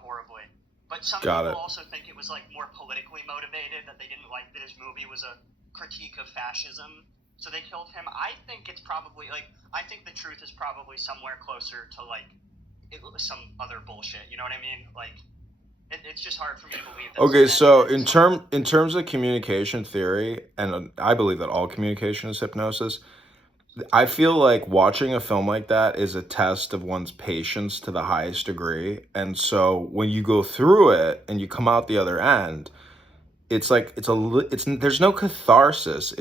horribly. But some people also think it was like more politically motivated, that they didn't like that his movie was a critique of fascism, so they killed him. I think it's probably like, I think the truth is probably somewhere closer to like some other bullshit. You know what I mean? Like it's just hard for me to believe that. Okay, so in terms of communication theory, and I believe that all communication is hypnosis. I feel like watching a film like that is a test of one's patience to the highest degree. And so when you go through it and you come out the other end, it's like there's no catharsis.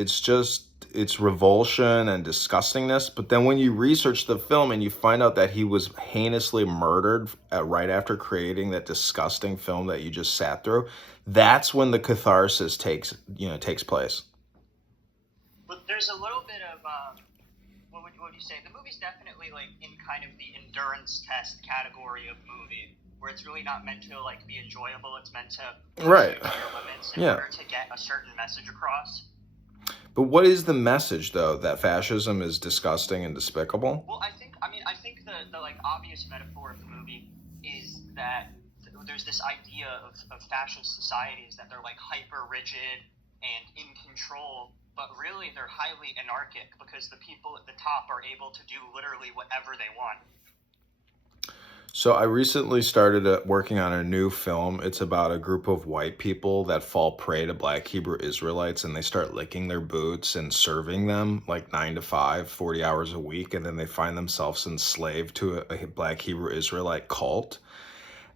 It's revulsion and disgustingness. But then when you research the film and you find out that he was heinously murdered right after creating that disgusting film that you just sat through, that's when the catharsis takes place. But there's a little bit of what would you say? The movie's definitely like in kind of the endurance test category of movie, where it's really not meant to like be enjoyable. It's meant to push you to your limits in order to get a certain message across. But what is the message though? That fascism is disgusting and despicable? Well, I think the like obvious metaphor of the movie is that there's this idea of fascist societies that they're like hyper rigid and in control. But really, they're highly anarchic because the people at the top are able to do literally whatever they want. So I recently started working on a new film. It's about a group of white people that fall prey to black Hebrew Israelites, and they start licking their boots and serving them like 9 to 5, 40 hours a week. And then they find themselves enslaved to a black Hebrew Israelite cult.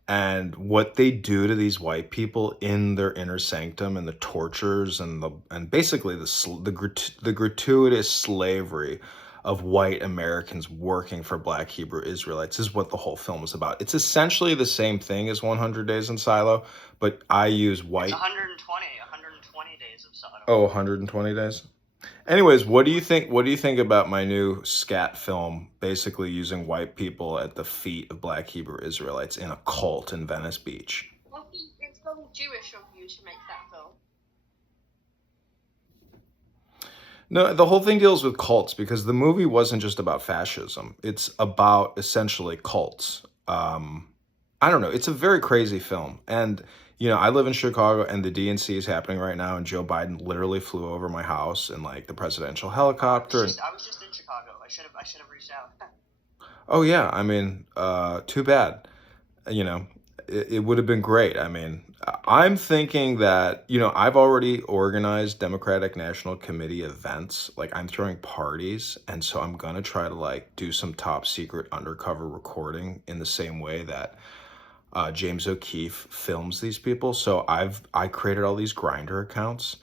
And what they do to these white people in their inner sanctum, and the tortures and basically the gratuitous slavery of white Americans working for black Hebrew Israelites is what the whole film is about. It's essentially the same thing as 100 Days in Silo, but I use white. It's 120 days of Sodom. Oh, 120 days. Anyways, what do you think about my new scat film, basically using white people at the feet of black Hebrew Israelites in a cult in Venice Beach? Well, it's very Jewish of you to make that film. No, the whole thing deals with cults because the movie wasn't just about fascism. It's about essentially cults. I don't know. It's a very crazy film. And, I live in Chicago and the DNC is happening right now, and Joe Biden literally flew over my house in like the presidential helicopter. I was just in Chicago. I should have reached out. Oh yeah, I mean, too bad. It would have been great. I mean, I'm thinking that, I've already organized Democratic National Committee events. Like, I'm throwing parties, and so I'm gonna try to like do some top secret undercover recording in the same way that James O'Keefe films these people. So I created all these Grindr accounts,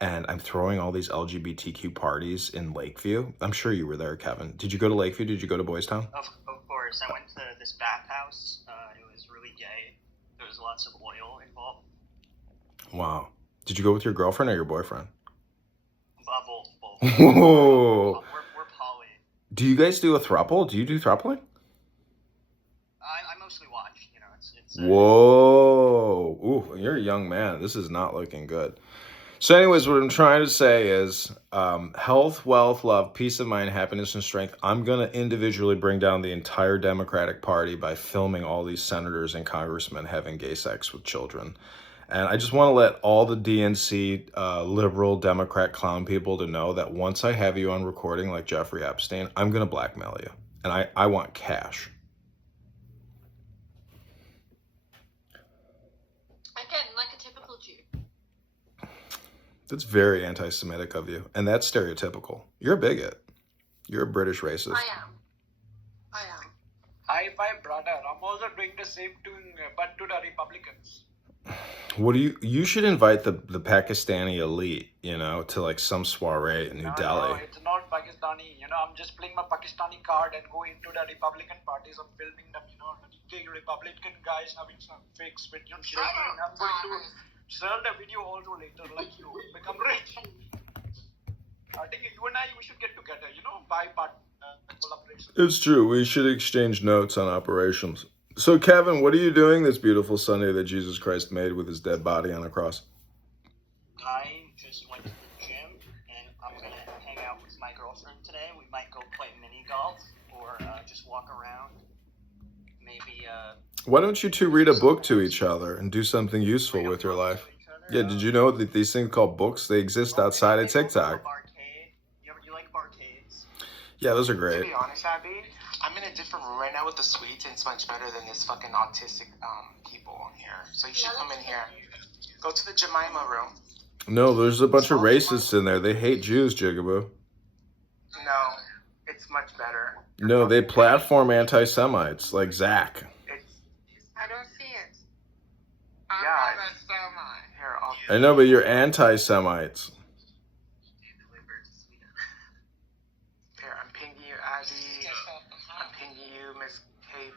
and I'm throwing all these LGBTQ parties in Lakeview. I'm sure you were there, Kevin. Did you go to Lakeview? Did you go to Boys Town? Of course, I went to this bathhouse. It was really gay. There was lots of oil involved. Wow. Did you go with your girlfriend or your boyfriend? Both. Whoa. We're poly. Do you guys do a throuple? Do you do throupling? I mostly watch. It's Whoa. Ooh, you're a young man. This is not looking good. So anyways, what I'm trying to say is health, wealth, love, peace of mind, happiness, and strength. I'm going to individually bring down the entire Democratic Party by filming all these senators and congressmen having gay sex with children. And I just want to let all the DNC liberal Democrat clown people to know that once I have you on recording like Jeffrey Epstein, I'm going to blackmail you. And I want cash. Again, like a typical Jew. That's very anti-Semitic of you. And that's stereotypical. You're a bigot. You're a British racist. I am. Hi, my brother. I'm also doing the same thing, but to the Republicans. What do you should invite the Pakistani elite, to like some soiree in New Delhi. No, it's not Pakistani. I'm just playing my Pakistani card and go into the Republican parties. I'm filming them, the Republican guys having some fake spit. I'm going to sell the video also later, like you become rich. I think you and we should get together, buy collaboration. It's true. We should exchange notes on operations. So, Kevin, what are you doing this beautiful Sunday that Jesus Christ made with his dead body on a cross? I just went to the gym, and I'm going to hang out with my girlfriend today. We might go play mini golf or just walk around. Maybe... Why don't you two read a book to each other and do something useful with your life? Yeah, did you know that these things called books, they exist outside of TikTok? You like barcades? Yeah, those are great. To be honest, Abby, I'm in a different room right now with the suites, and it's much better than this fucking autistic people in here. So you should come in here. Go to the Jemima room. No, there's a bunch of racists in there. They hate Jews, Jigaboo. No, it's much better. No, they platform anti-Semites, like Zach. I don't see it. Yeah. I know, but you're anti-Semites. Here, I'm pinging you, Abby. I'm pinging you, Miss Kate.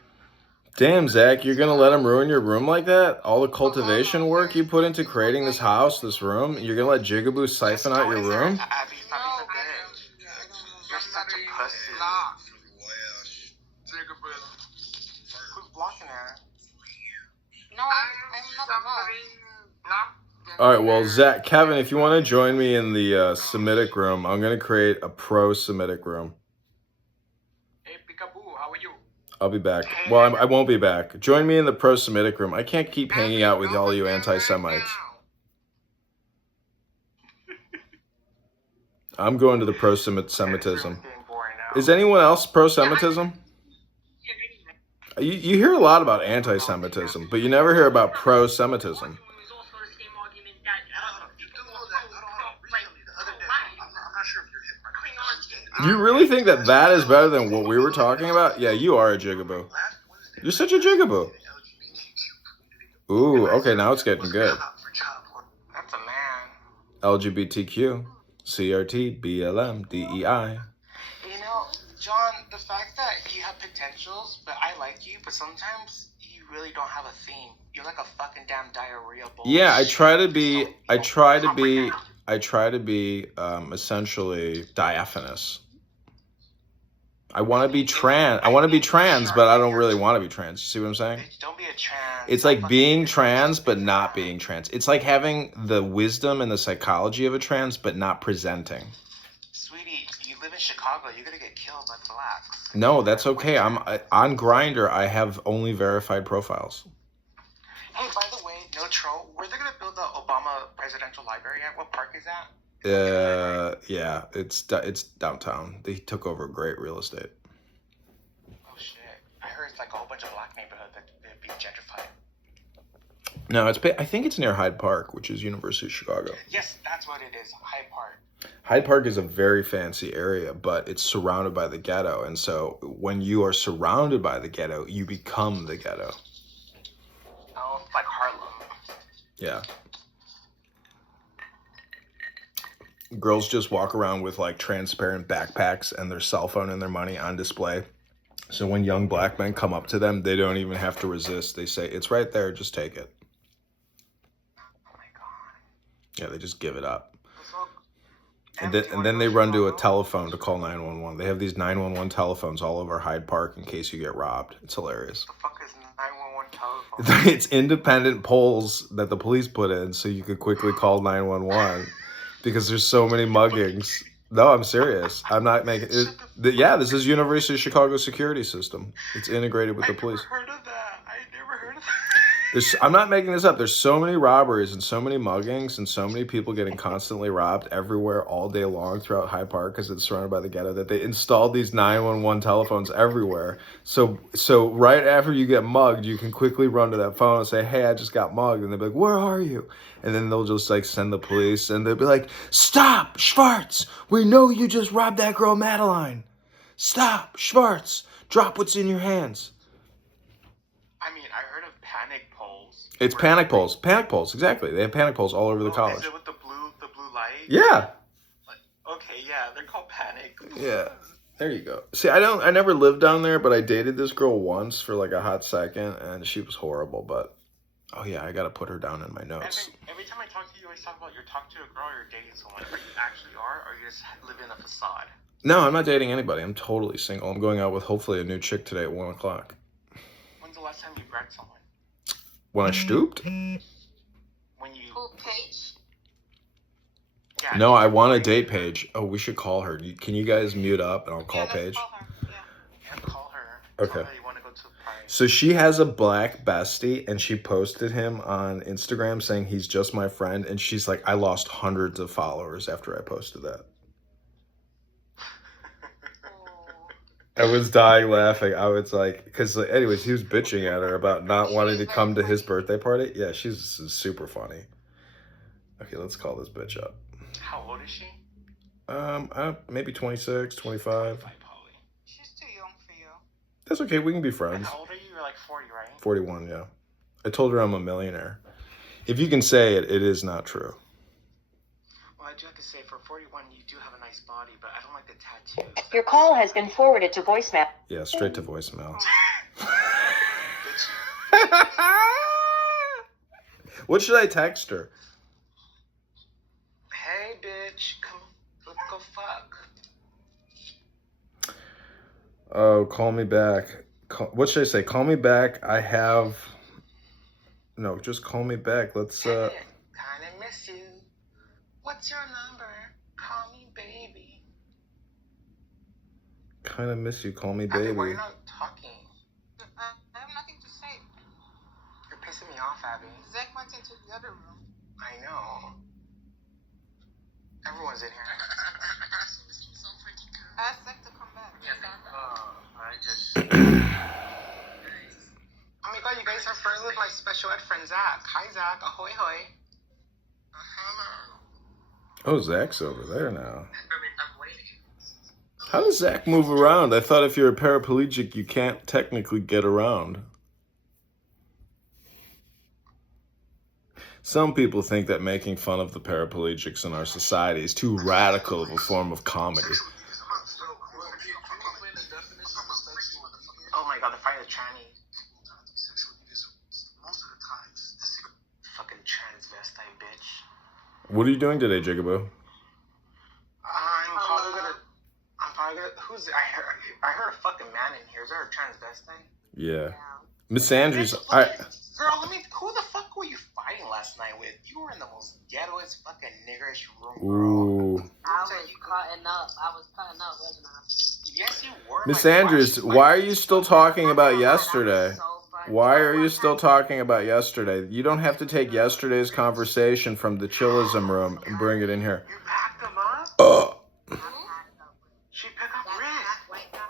Damn, Zach, you're gonna let him ruin your room like that? All the cultivation work you put into creating this house, this room, you're gonna let Jigaboo siphon out your room? Abby, stop being a bitch. You're such a pussy. Who's blocking her? No, I'm not blocked. All right, well, Zach, Kevin, if you want to join me in the Semitic room, I'm going to create a pro-Semitic room. Hey, Peekaboo, how are you? I'll be back. Well, I won't be back. Join me in the pro-Semitic room. I can't keep hanging out with all you anti-Semites. I'm going to the pro-Semitism. Is anyone else pro-Semitism? You hear a lot about anti-Semitism, but you never hear about pro-Semitism. You really think that that is better than what we were talking about? Yeah, you are a jigaboo. You're such a jigaboo. Ooh, okay, now it's getting good. That's a man. LGBTQ, CRT, BLM, DEI. You know, John, the fact that you have potentials, but I like you, but sometimes you really don't have a theme. You're like a fucking damn diarrhea bowl. Yeah, I try to be essentially diaphanous. I want to be trans, but I don't really want to be trans. You see what I'm saying? Don't be a trans. It's like being trans, but not being trans. It's like having the wisdom and the psychology of a trans, but not presenting. Sweetie, you live in Chicago. You're gonna get killed by the blacks. No, that's okay. I'm on Grindr. I have only verified profiles. Hey, by the way, no troll. Where they're gonna build the Obama Presidential Library at? What park is that? Yeah, it's downtown. They took over great real estate. Oh shit! I heard it's like a whole bunch of black neighborhood that they'd be gentrified. No, I think it's near Hyde Park, which is University of Chicago. Yes, that's what it is. Hyde Park. Hyde Park is a very fancy area, but it's surrounded by the ghetto, and so when you are surrounded by the ghetto, you become the ghetto. Oh, it's like Harlem. Yeah. Girls just walk around with like transparent backpacks and their cell phone and their money on display. So when young black men come up to them, they don't even have to resist. They say, "It's right there, just take it." Oh my god. Yeah, they just give it up. And then they run to a telephone to call 911. They have these 911 telephones all over Hyde Park in case you get robbed. It's hilarious. The fuck is 911 telephone? It's independent poles that the police put in so you could quickly call 911 because there's so many muggings. No, I'm serious. I'm not making it. Yeah, this is University of Chicago security system. It's integrated with the police. I never heard of that. I'm not making this up. There's so many robberies and so many muggings and so many people getting constantly robbed everywhere all day long throughout Hyde Park because it's surrounded by the ghetto that they installed these 911 telephones everywhere. So right after you get mugged, you can quickly run to that phone and say, "Hey, I just got mugged." And they'll be like, "Where are you?" And then they'll just like send the police and they'll be like, "Stop, Schwartz. We know you just robbed that girl, Madeline. Stop, Schwartz. Drop what's in your hands." I mean, I heard of panic poles. It's panic poles. Panic poles, exactly. They have panic poles all over the college. Is it with the blue light? Yeah. Okay, yeah, they're called panic. Yeah. There you go. See, I never lived down there, but I dated this girl once for like a hot second, and she was horrible, but oh yeah, I gotta put her down in my notes. Every time I talk to you, you always talk about you're talking to a girl or you're dating someone. Are you actually or you just live in a facade? No, I'm not dating anybody. I'm totally single. I'm going out with hopefully a new chick today at 1 o'clock. When's the last time you grabbed someone? When I stooped? When you... Who, Paige? Yeah, no, I want to date Paige. Oh, we should call her. Can you guys mute up and I'll call Paige? Call her. Yeah, call her. Okay. Tell her you want to go to a party. So she has a black bestie and she posted him on Instagram saying he's just my friend. And she's like, I lost hundreds of followers after I posted that. I was dying laughing. I was like, because anyways, he was bitching at her about not wanting to come to his birthday party. Yeah, she's super funny. Okay, let's call this bitch up. How old is she? Maybe 26, 25. She's too young for you. That's okay. We can be friends. And how old are you? You're like 40, right? 41, yeah. I told her I'm a millionaire. If you can say it, it is not true. Well, I do have to say, for 41, you do have a nice body, but I don't like the tattoos. Your call has been forwarded to voicemail. Yeah, straight to voicemail. What should I text her? Hey, bitch, come, let's go fuck. Oh, call me back. What should I say? Call me back. I have... No, just call me back. Let's, Kinda miss you. What's your number? Call me baby. Kinda miss you. Call me Abby, baby. why are you not talking? I have nothing to say. You're pissing me off, Abby. Zach went into the other room. I know. Everyone's in here. Ask Zach to come back. I just... my special ed friend Zach. Hi Zach, ahoy hoy. Oh, Zach's over there now. How does Zach move around? I thought if you're a paraplegic, you can't technically get around. Some people think that making fun of the paraplegics in our society is too radical of a form of comedy. Oh my god, the fire tranny. Fucking transvestite bitch. What are you doing today, Jigaboo? I'm probably gonna. Who's? I heard a fucking man in here. Is there a transvestite? Yeah. Miss Andrews, Girl, who the fuck were you fighting last night with? You were in the most ghettoest fucking niggerish room, Ooh. I was cutting up, wasn't I? Yes, you were. Miss Andrews, why are you still talking about yesterday? Why are you still talking about yesterday? You don't have to take yesterday's conversation from the chillism room and bring it in here. You packed them up? She picked up Rick.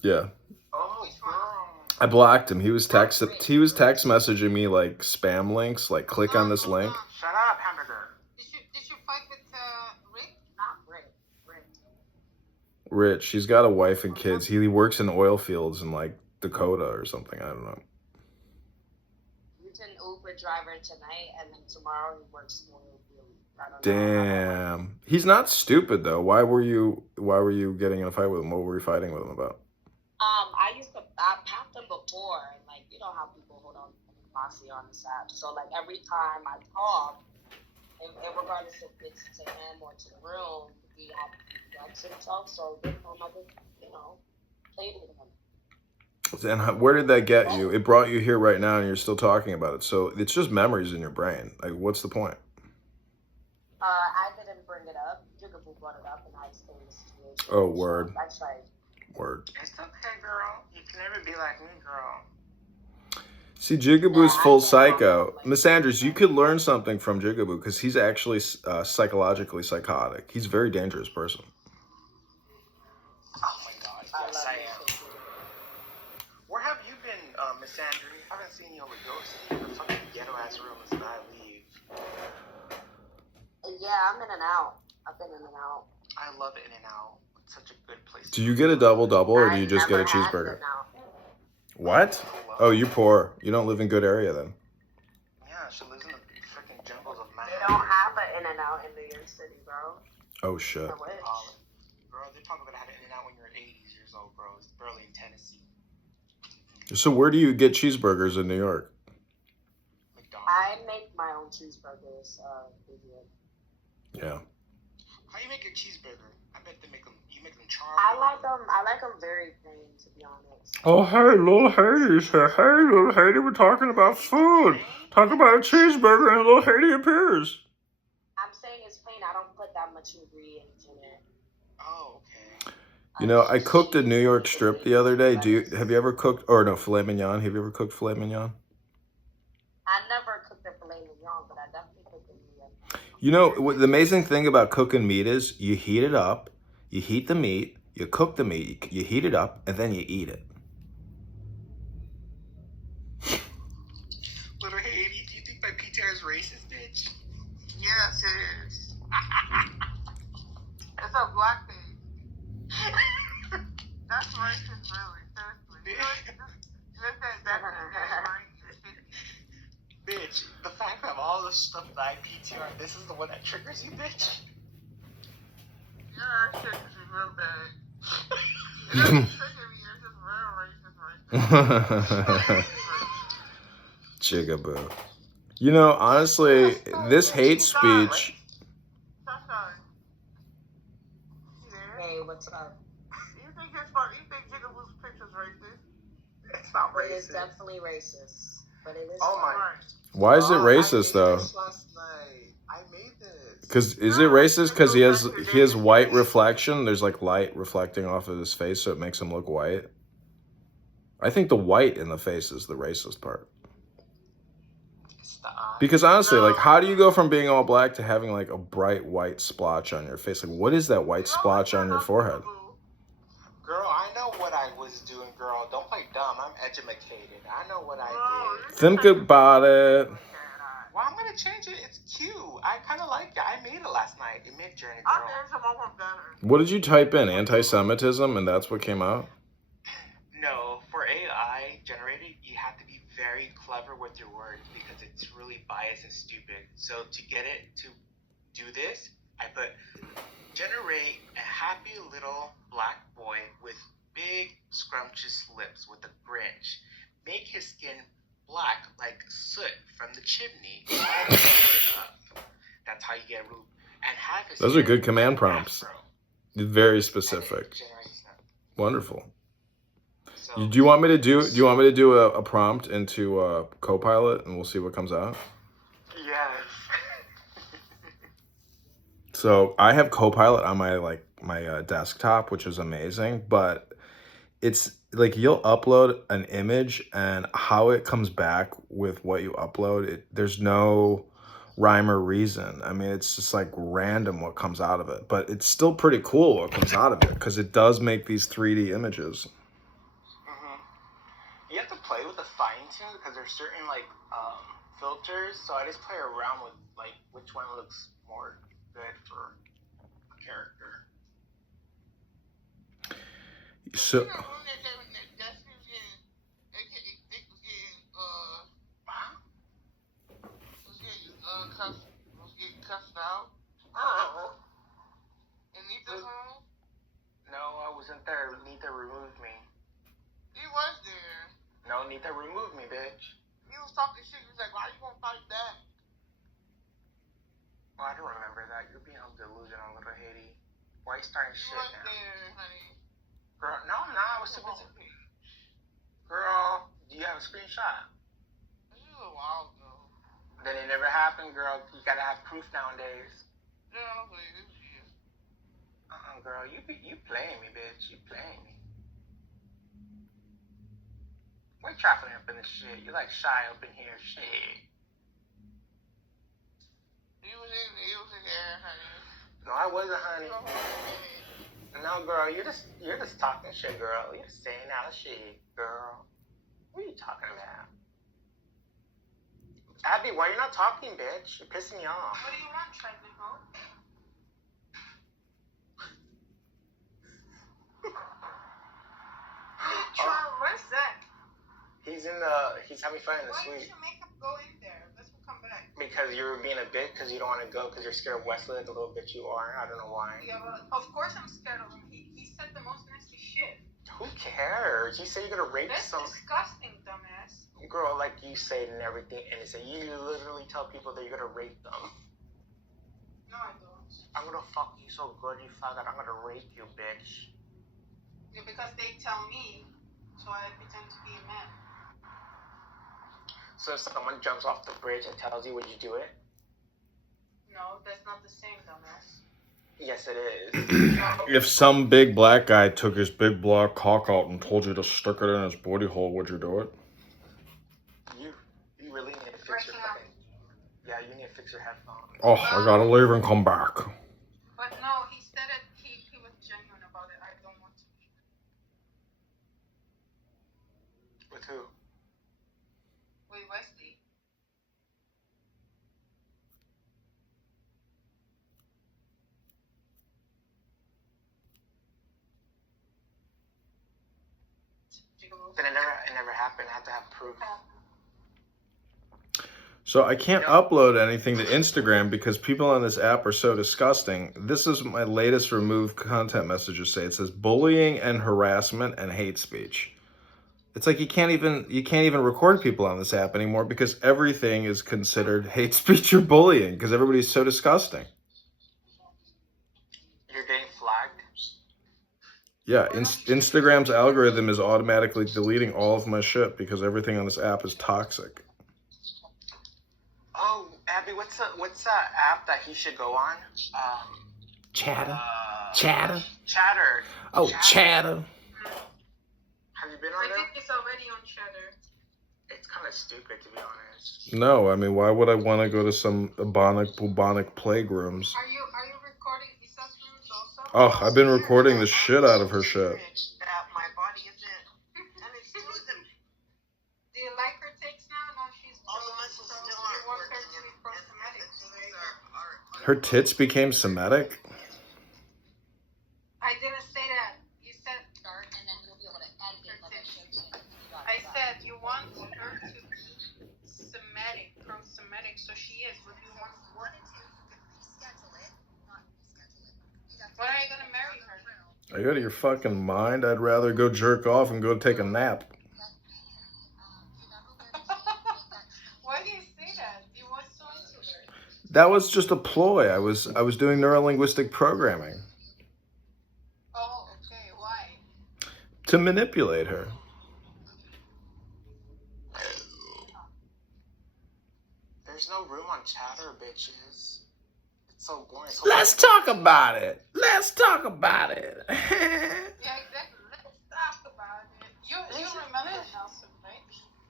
Yeah. Oh, girl. I blocked him. He was text messaging me like spam links, like click on this link. Shut up, hamburger. Did you fight with Rick? Not Rick. Rich, he's got a wife and kids. He works in oil fields in like Dakota or something. I don't know. He's an Uber driver tonight, and then tomorrow he works in oil field. I don't know. Damn. He's not stupid though. Why were you getting in a fight with him? What were you fighting with him about? I packed him before, and like, you know how people hold on to animosity on this app. So like every time I talk, and regardless if it's to him or to the room, he had to defend himself. So this time I just, played with him. And where did that get you? It brought you here right now, and you're still talking about it. So it's just memories in your brain. Like, what's the point? I didn't bring it up. Jigaboo brought it up, and I explained the situation. Oh, word. So that's right. Word. It's okay, girl. You can never be like me, girl. See, Jigaboo's full psycho. Miss Andrews, you could learn something from Jigaboo because he's actually psychologically psychotic. He's a very dangerous person. Oh my god, yes I am. Where have you been, Miss Andrews? I haven't seen you over in the fucking ghetto-ass room since I leave. Yeah, I'm in and out. I've been in and out. I love In and Out. It's such a good place. Do you get a double-double or do you just get a cheeseburger? What? Oh, you're poor. You don't live in good area then. Yeah, she lives in the freaking jungles of They Manhattan. don't have an in and out in New York City, bro. Oh, shit. Girl, they're probably gonna have In and Out when you're 80 years old, bro. It's barely in Tennessee. So where do you get cheeseburgers in New York? I make my own cheeseburgers. Yeah. How you make your cheeseburger? I bet you make them charred. I like them very plain, to be honest. Oh, hey, little Hades. Hey, little Hades, we're talking about food. Talk about a cheeseburger and little Hades appears. I'm saying it's plain. I don't put that much ingredients in it. Oh, okay. You know, I cooked a New York strip the other day. Have you ever cooked, or no, filet mignon? Have you ever cooked filet mignon? I never cooked a filet mignon, but I definitely cooked a New York. You know, what the amazing thing about cooking meat is you heat it up, you heat the meat, you cook the meat, you heat it up, and then you eat it. Little Haiti, do you think my PTR is racist, bitch? Yes, it is. It's a black thing. That's racist, really. Seriously. That's racist. Bitch, the fact that all the stuff that I PTR, this is the one that triggers you, bitch? Yeah, that shit is real bad. It doesn't trigger me, it's just real racist. Jigaboo. You know, honestly, this hate speech. Hey, what's up? You think Jigaboo's picture's racist? It's not racist. It is definitely racist, but it is. Oh my. Why is it racist though? I made this. Because is it racist because he has white reflection? There's like light reflecting off of his face, so it makes him look white. I think the white in the face is the racist part. Because honestly, like, how do you go from being all black to having like a bright white splotch on your face? Like, what is that white splotch on your forehead? Girl, I know what I I was doing, girl. Don't play dumb. I'm educated. I know what I did. Think about it. Well, I'm gonna change it. It's cute. I kind of like it. I made it last night in Midjourney, girl. What did you type in? Anti-Semitism, and that's what came out? No, for AI generated, you have to be very clever with your words because it's really biased and stupid. So to get it to do this, I put generate a happy little black boy with big scrumptious lips with a grinch. Make his skin black like soot from the chimney. All covered up. That's how you get Rube. And have his Those are hair good command prompts. afro. Very specific. Wonderful. So, Do you want me to do a prompt into Copilot, and we'll see what comes out? yes. So I have Copilot on my desktop, which is amazing, but it's like you'll upload an image and how it comes back with what you upload, there's no rhyme or reason. I mean, it's just like random what comes out of it, but it's still pretty cool what comes out of it because it does make these 3D images. You have to play with the fine tune because there's certain like filters. So I just play around with like which one looks more good for a character. So Cussed out. In Nita's room? No, I wasn't there. Nita removed me. He was there. No, Nita removed me, bitch. He was talking shit. He was like, why you gonna fight that? Well, I don't remember that. You're being delusional, little Haiti. Why you starting shit now? There, honey. Girl, no, I'm not. I was too busy. Girl, do you have a screenshot? This is a while ago. Then it never happened, girl. You gotta have proof nowadays. Yeah, I don't believe this shit. Girl, you playing me, bitch. You playing me. We're trifling up in this shit. You like shy up in here, shit. You was in there, honey. No, I wasn't, honey. No, girl, you're just talking shit, girl. You're just saying out of shit, girl. What are you talking about? Abby, why you not talking, bitch? You're pissing me off. What do you want, Triple? Where's that? He's having fun in the suite. Why did your makeup go in there? Let's come back. Because you were being a bitch, because you don't want to go, because you're scared of Wesley like a little bitch you are. I don't know why. Yeah, well, of course I'm scared of him. He said the most nasty shit. Who cares? You say you're gonna rape That's disgusting, dumbass. Girl, like you say and everything innocent. You literally tell people that you're gonna rape them. No, I don't. I'm gonna fuck you so good, you faggot. I'm gonna rape you, bitch. Yeah, because they tell me, so I pretend to be a man. So if someone jumps off the bridge and tells you, would you do it? No, that's not the same, dumbass. Yes, it is. If some big black guy took his big black cock out and told you to stick it in his booty hole, would you do it? You really need to fix your fucking... Yeah, you need to fix your headphones. Oh, I gotta leave and come back. But no, he said it. He was genuine about it. I don't want to. With who? With Wesley. Then it never happened. I have to have proof. So I can't upload anything to Instagram because people on this app are so disgusting. This is my latest removed content messages say. It says bullying and harassment and hate speech. It's like you can't even record people on this app anymore because everything is considered hate speech or bullying because everybody's so disgusting. You're getting flagged? Yeah, Instagram's algorithm is automatically deleting all of my shit because everything on this app is toxic. Oh, Abby, what's the app that he should go on? Chatter. Chatter. Oh, Chatter. Have you been on there? I think it's already on Chatter. It's kind of stupid, to be honest. No, I mean, why would I want to go to some bubonic plague rooms? Are you recording Isa's rooms also? Oh, I've been recording the shit out of her shit. That my body is Her tits became Semitic? I didn't say that. You said start, and then you'll be able to add it. I said you want her to be Semitic, pro-Semitic, so she is. What do you want? When are you gonna marry her? Are you out of your fucking mind? I'd rather go jerk off and go take a nap. Why do you say that? You were so into her. That was just a ploy. I was doing neurolinguistic programming. Oh, okay. Why? To manipulate her. There's no room on chatter, bitches. It's so boring. So Let's talk about it. Let's talk about it. Yeah, exactly. Let's talk about it. You remember Nelson, right?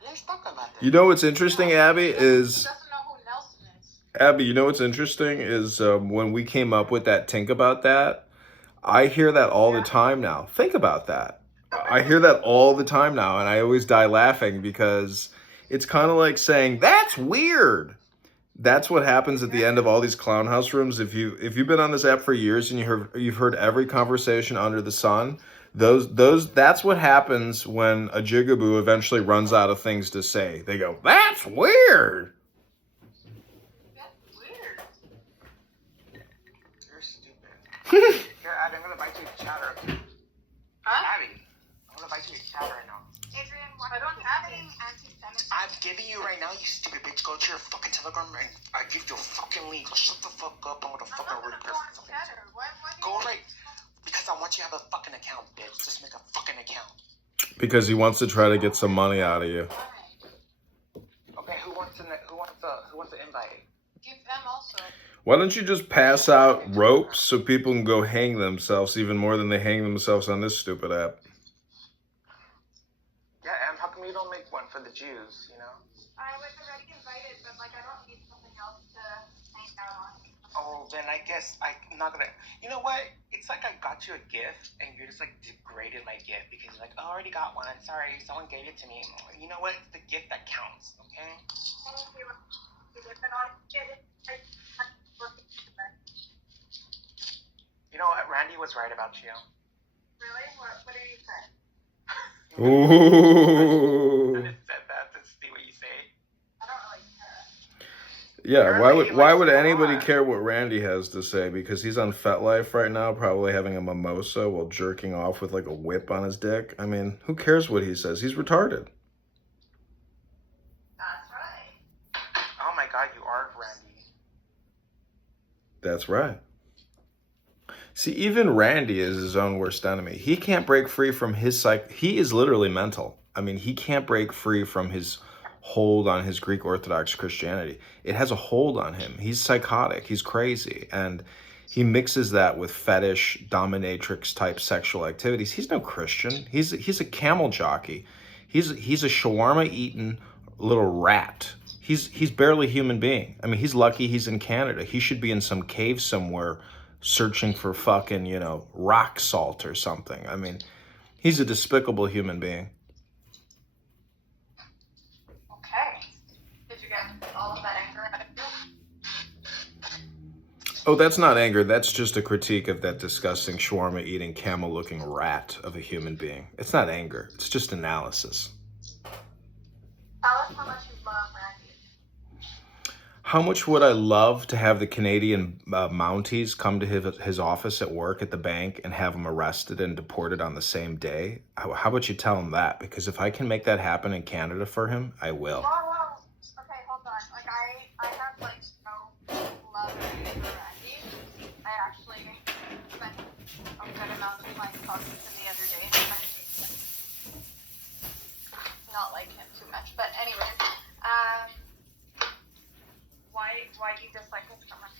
Let's talk about that. You know what's interesting, Abby, He is... doesn't know who Nelson is. Abby, you know what's interesting is when we came up with that Tink About That, I hear that all the time now. Think about that. I hear that all the time now, and I always die laughing because it's kind of like saying, that's weird. That's what happens at the end of all these clown house rooms. If you've been on this app for years and you've heard every conversation under the sun, that's what happens when a jigaboo eventually runs out of things to say. They go, that's weird. You're stupid. Here, Abby, I'm gonna bite you with chatter. Huh? Abby, I'm gonna bite you with chatter right now. Adrian, I don't have any anti-Semitic. I'm giving you right now, you stupid bitch. Go to your fucking Telegram and I give you a fucking link. Go shut the fuck up. I'm gonna fucking rip your fucking chatter. Why Go right. Because I want you to have a fucking account, bitch. Just make a fucking account. Because he wants to try to get some money out of you. Okay, who wants to invite? Give them also. Why don't you just pass out ropes so people can go hang themselves even more than they hang themselves on this stupid app? Yeah, and how come you don't make one for the Jews, you know? I was already invited, but I don't need something else to hang out on. Oh, then I guess I'm not gonna. You know what? It's like I got you a gift and you're just degraded my gift because you're like, oh, I already got one. Sorry, someone gave it to me. You know what? It's the gift that counts, okay? Thank you. You know what? Randy was right about you. Really? What did you say? Ooh. I just said that to see what you say. I don't really care. Yeah, why would anybody care what Randy has to say? Because he's on FetLife right now, probably having a mimosa while jerking off with like a whip on his dick. I mean, who cares what he says? He's retarded. That's right. Oh my god, you are Randy. That's right. See, even Randy is his own worst enemy. He can't break free from his he is literally mental. I mean, he can't break free from his hold on his Greek Orthodox Christianity. It has a hold on him. He's psychotic. He's crazy. And he mixes that with fetish, dominatrix type sexual activities. He's no Christian. He's a camel jockey. He's a shawarma eating little rat. He's barely a human being. I mean, he's lucky he's in Canada. He should be in some cave somewhere searching for fucking, rock salt or something. I mean, he's a despicable human being. Okay. Did you get all of that anger out of you? Oh, that's not anger. That's just a critique of that disgusting shawarma-eating, camel-looking rat of a human being. It's not anger. It's just analysis. Tell us how much you love Randy. How much would I love to have the Canadian Mounties come to his office at work at the bank and have him arrested and deported on the same day? How about you tell him that? Because if I can make that happen in Canada for him, I will. Whoa. Okay, hold on. I have no love for Randy. I actually spent a good amount of time talking to him the other day. Not like him too much, but anyways, why do you dislike him so much?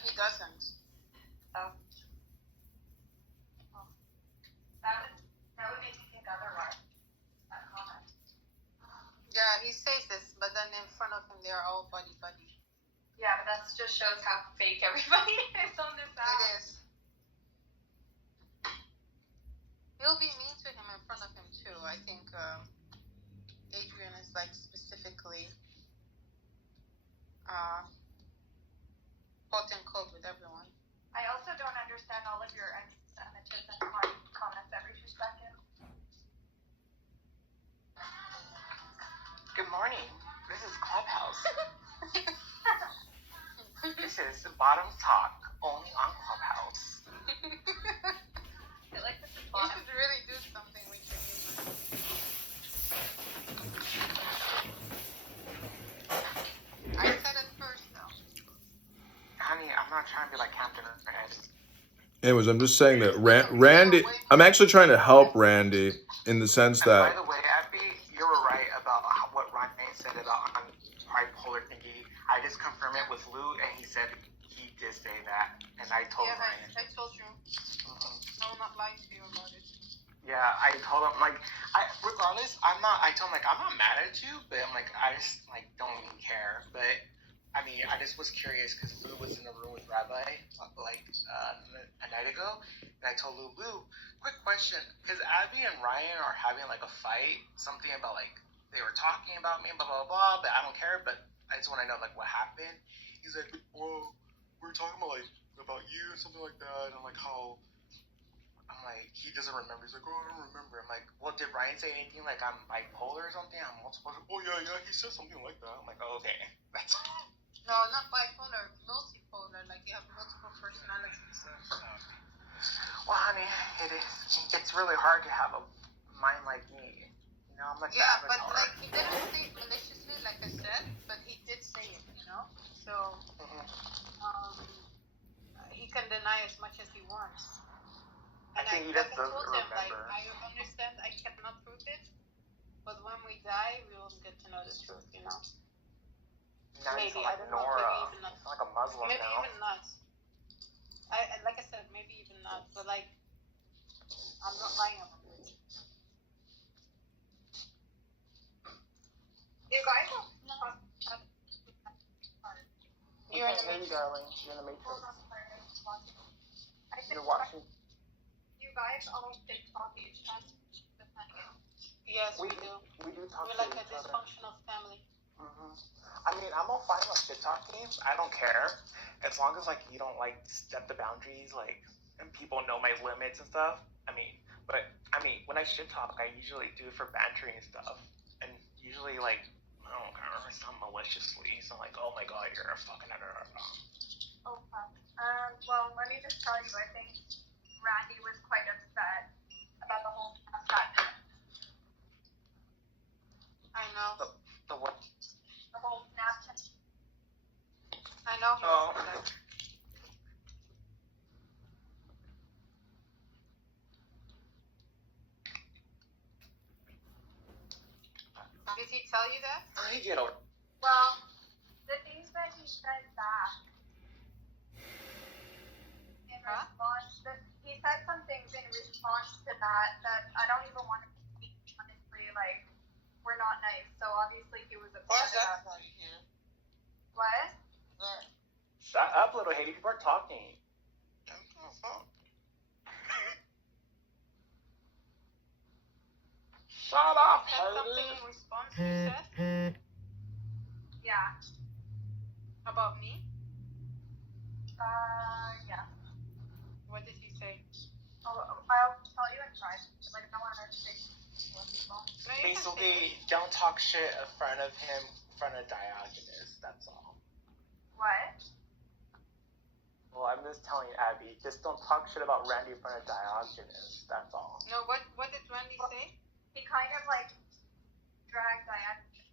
He doesn't. Oh. That would make me think otherwise. That comment. Yeah, he says this, but then in front of him, they're all buddy-buddy. Yeah, but that just shows how fake everybody is on this app. It is. He'll be mean to him in front of him, too. I think Adrian is, specifically quote unquote with everyone. I also don't understand all of your anti-Semitism comments every 2 seconds. Good morning. This is Clubhouse. This is Bottom Talk, only on Clubhouse. I like this is You bottom. should really do something with your humor. I said it first, though. Honey, I'm not trying to be like Captain or Eddie. Anyways, I'm just saying that Randy, I'm actually trying to help Randy in the sense And by that, the way, Abby, you were right about what Ryan said about bipolar thingy. I just confirmed it with Lou, and he said he did say that, and I told Ryan. I told you. I will not lie to you about it. Yeah, I told him regardless, I told him I'm not mad at you, but I'm I just don't even care. But I mean, I just was curious because Lou was in the room with Rabbi a night ago, and I told Lou, quick question, because Abby and Ryan are having a fight, something about they were talking about me, blah blah blah, but I don't care. But I just want to know what happened. He's like, well, we were talking about you and something like that, and how. I'm he doesn't remember. He's like, oh, I don't remember. I'm well, did Ryan say anything I'm bipolar or something? I'm multiple. Oh, yeah, he said something like that. I'm oh, okay. That's No, not bipolar, multipolar. You have multiple personalities. Well, honey, it is. It's really hard to have a mind like me. I'm yeah, but he didn't say it maliciously, like I said, but he did say it, So, he can deny as much as he wants. And I told him, I understand I cannot prove it, but when we die, we will get to know the truth, Now maybe, I don't know, maybe even not. Like a Muslim maybe now. even not. Like I said, maybe even not, but I'm not lying about it. You guys don't You're in the Matrix. Darling. You're in the Matrix. Hold on, sorry, I was watching. I think You're watching. you guys all TikTok each other. Yes, we do. We do talk We're to like a each other. dysfunctional family. I mean, I'm all fine with TikToking. I don't care. As long as, you don't, step the boundaries, and people know my limits and stuff. When I shit talk, I usually do it for bantering and stuff. And usually, I don't care, it's not maliciously. It's not oh my god, you're a fucking... Oh, fuck. Well, let me just tell you, I think Randy was quite upset about the whole Snapchat. I know. The what? The whole Snapchat. I know. Oh. Did he tell you that? I get over. Well, the things that he said back in response, he said some things in response to that I don't even want to speak, honestly, we're not nice. So obviously he was upset about it. What? Shut up, little Haiti. People are talking. Shut up, Said something in response, you said? Yeah. About me? Yeah. What did he say? I'll tell you in private. I don't want to say Basically, don't talk shit in front of him, in front of Diogenes. That's all. What? Well, I'm just telling Abby, just don't talk shit about Randy in front of Diogenes. That's all. No, what did Randy say? He kind of dragged Diogenes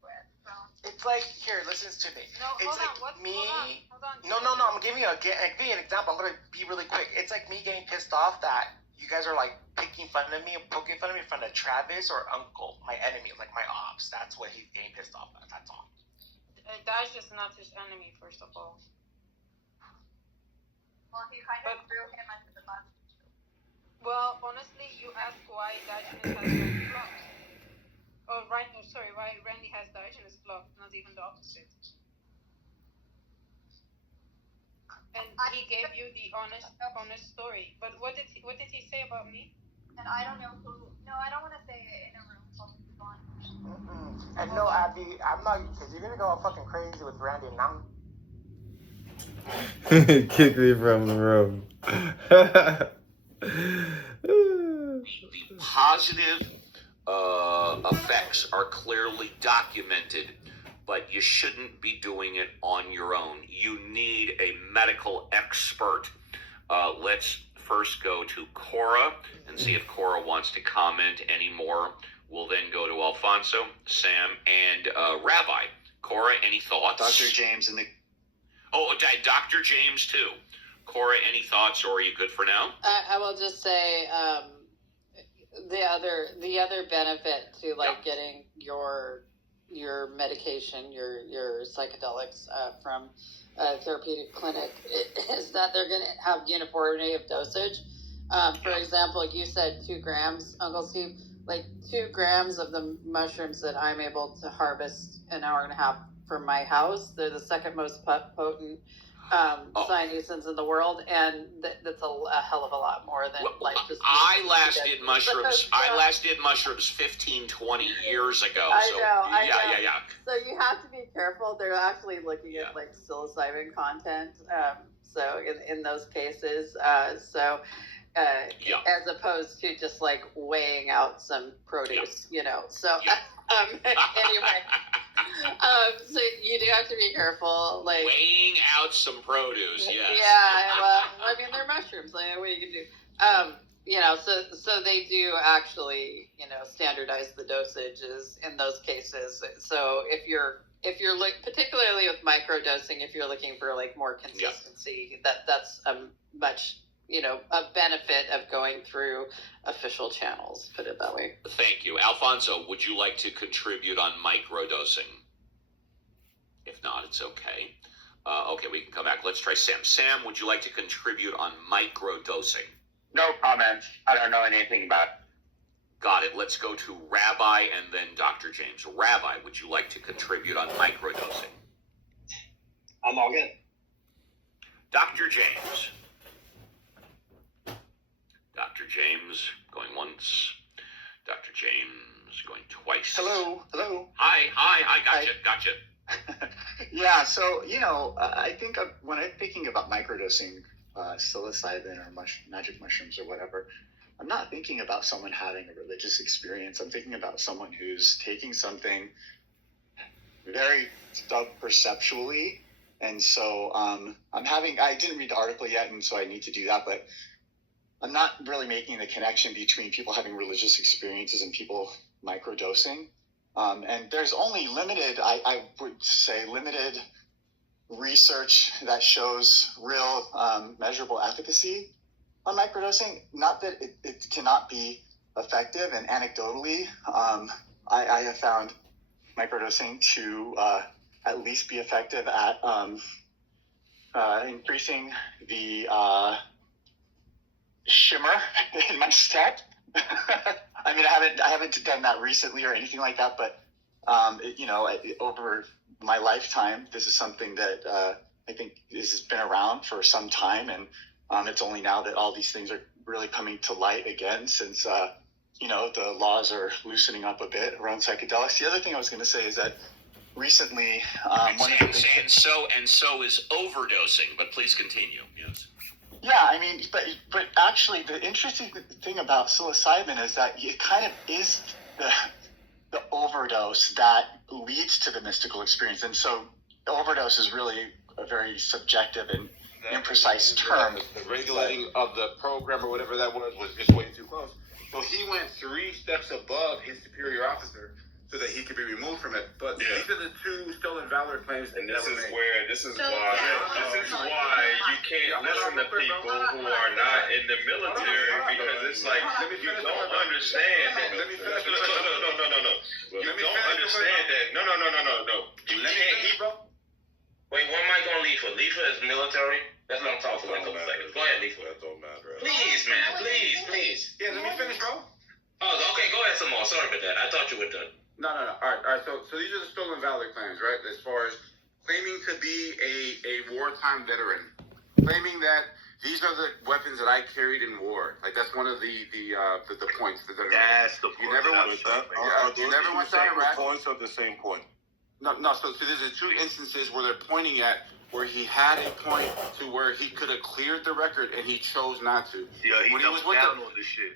with, so. It's here, listen to me. No, it's hold on, me. Hold on. No, I'm giving you an example. I'm gonna be really quick. It's me getting pissed off that you guys are picking fun of me, poking fun of me in front of Travis or Uncle, my enemy, my ops. That's what he's getting pissed off at. That's all. Daesh is not his enemy, first of all. Well, he kind of threw him under the bus. Well, honestly, you ask why Diogenes has Randy blocked. Why Randy has Diogenes blocked, not even the opposite. And he gave you the honest story. But what did he say about me? And I don't know who. No, I don't want to say it in a room full of people. And no, Abby, I'm not, because you're gonna go all fucking crazy with Randy, and I'm. Kick me from the room. The positive effects are clearly documented, but you shouldn't be doing it on your own. You need a medical expert. Let's first go to Cora and see if Cora wants to comment anymore. We'll then go to Alfonso, Sam, and Rabbi. Cora, any thoughts? Dr. James and the... Oh, Dr. James, too. Cora, any thoughts, or are you good for now? I will just say the other benefit to getting your medication, your psychedelics from a therapeutic clinic is that they're going to have uniformity of dosage. For example, you said 2 grams, Uncle Steve. 2 grams of the mushrooms that I'm able to harvest an hour and a half from my house. They're the second most potent cyanidins in the world, and that's a hell of a lot more than just. I last did mushrooms. I last did mushrooms 15, 20 years ago. I So know. yeah. So you have to be careful. They're actually looking at psilocybin content. So in those cases, as opposed to just weighing out some produce, So anyway, so you do have to be careful. Weighing out some produce, yes. Yeah, well, I mean they're mushrooms. What you can do? So they do actually, standardize the dosages in those cases. So if you're particularly with microdosing, if you're looking for more consistency, that's a much a benefit of going through official channels, put it that way. Thank you. Alfonso, would you like to contribute on microdosing? If not, it's okay. Okay, we can come back. Let's try Sam. Sam, would you like to contribute on microdosing? No comments. I don't know anything about it. Got it. Let's go to Rabbi and then Dr. James. Rabbi, would you like to contribute on microdosing? I'm all good. Dr. James. Dr. James, going once. Dr. James, going twice. Hello. Hi, gotcha. Yeah, so, I think when I'm thinking about microdosing psilocybin or magic mushrooms or whatever, I'm not thinking about someone having a religious experience. I'm thinking about someone who's taking something very sub-perceptually. And so I didn't read the article yet, and so I need to do that, but I'm not really making the connection between people having religious experiences and people microdosing. And there's only limited research that shows real measurable efficacy on microdosing. Not that it cannot be effective, and anecdotally, I have found microdosing to at least be effective at increasing the shimmer in my step. I mean, I haven't done that recently or anything like that, but over my lifetime, this is something that I think has been around for some time, and it's only now that all these things are really coming to light again, since the laws are loosening up a bit around psychedelics. The other thing I was going to say is that recently, so is overdosing. But please continue. Yes. Yeah, I mean, but actually, the interesting thing about psilocybin is that it kind of is the overdose that leads to the mystical experience, and so the overdose is really a very subjective and imprecise term. The regulating of the program or whatever that was just way too close. So he went 3 steps above his superior officer so that he could be removed from it. But these are the 2 stolen valor claims. And this is why you can't listen to people who are not in the military, because it's like you don't understand that. No. You don't understand that. No. You can't. Wait, what am I going to leave for? Leave for is military? That's what I'm talking about. Go ahead, leave for. That don't matter. Please, man. Please. Yeah, let me finish, bro. Oh, okay. Go ahead some more. Sorry about that. I thought you were done. No. All right. So these are the stolen valor claims, right? As far as claiming to be a wartime veteran, claiming that these are the weapons that I carried in war. Like that's one of the points. That's the point. You never went to Iraq. Points of the same point. No. So there's 2 instances where they're pointing at where he had a point to where he could have cleared the record and he chose not to. Yeah, he doubled down on the shit.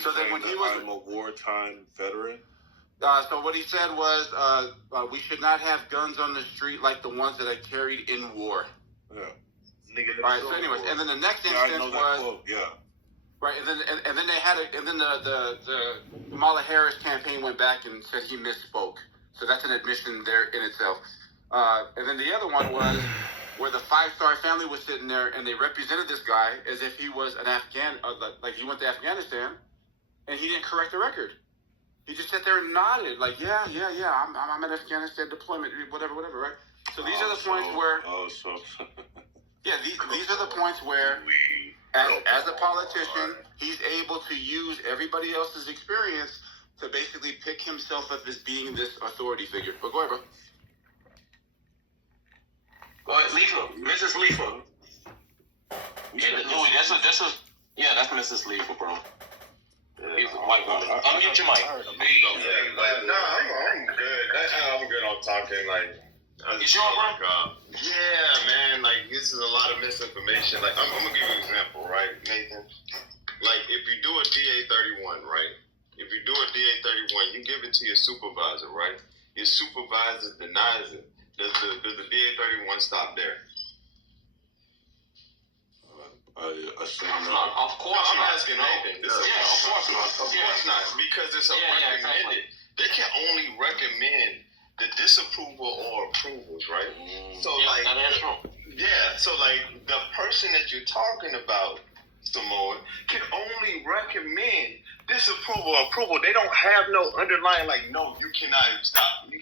So then when he was, I'm a wartime veteran. So what he said was, we should not have guns on the street like the ones that I carried in war. Yeah. All right. So anyways, and then the next instance was, right, and then they had it, and then the Kamala Harris campaign went back and said he misspoke. So that's an admission there in itself. And then the other one was where the 5-star family was sitting there and they represented this guy as if he was an Afghan, like he went to Afghanistan, and he didn't correct the record. He just sat there and nodded, like, yeah, I'm at Afghanistan deployment, whatever, right? So these are the points where, yeah, these are the points where, as a politician, he's able to use everybody else's experience to basically pick himself up as being this authority figure. But go ahead, bro. Go ahead, Leafa, Mrs. Leafa. Louis, that's Mrs. Leafa, bro. He's a white woman. Unmute your mic. I'm good. I'm good on talking. Like, you sure, bro? Yeah, man. Like, this is a lot of misinformation. Like, I'm gonna give you an example, right, Nathan? Like, if you do a DA-31, right? If you do a DA-31, you give it to your supervisor, right? Your supervisor denies it. Does the DA-31 stop there? Of course I'm not. asking Nathan. Of course not. Of course not. Because it's a recommended. Exactly. They can only recommend the disapproval or approvals, right? So that is true. Yeah. So like the person that you're talking about, Samoa, can only recommend disapproval or approval. They don't have no underlying like, no, you cannot stop. You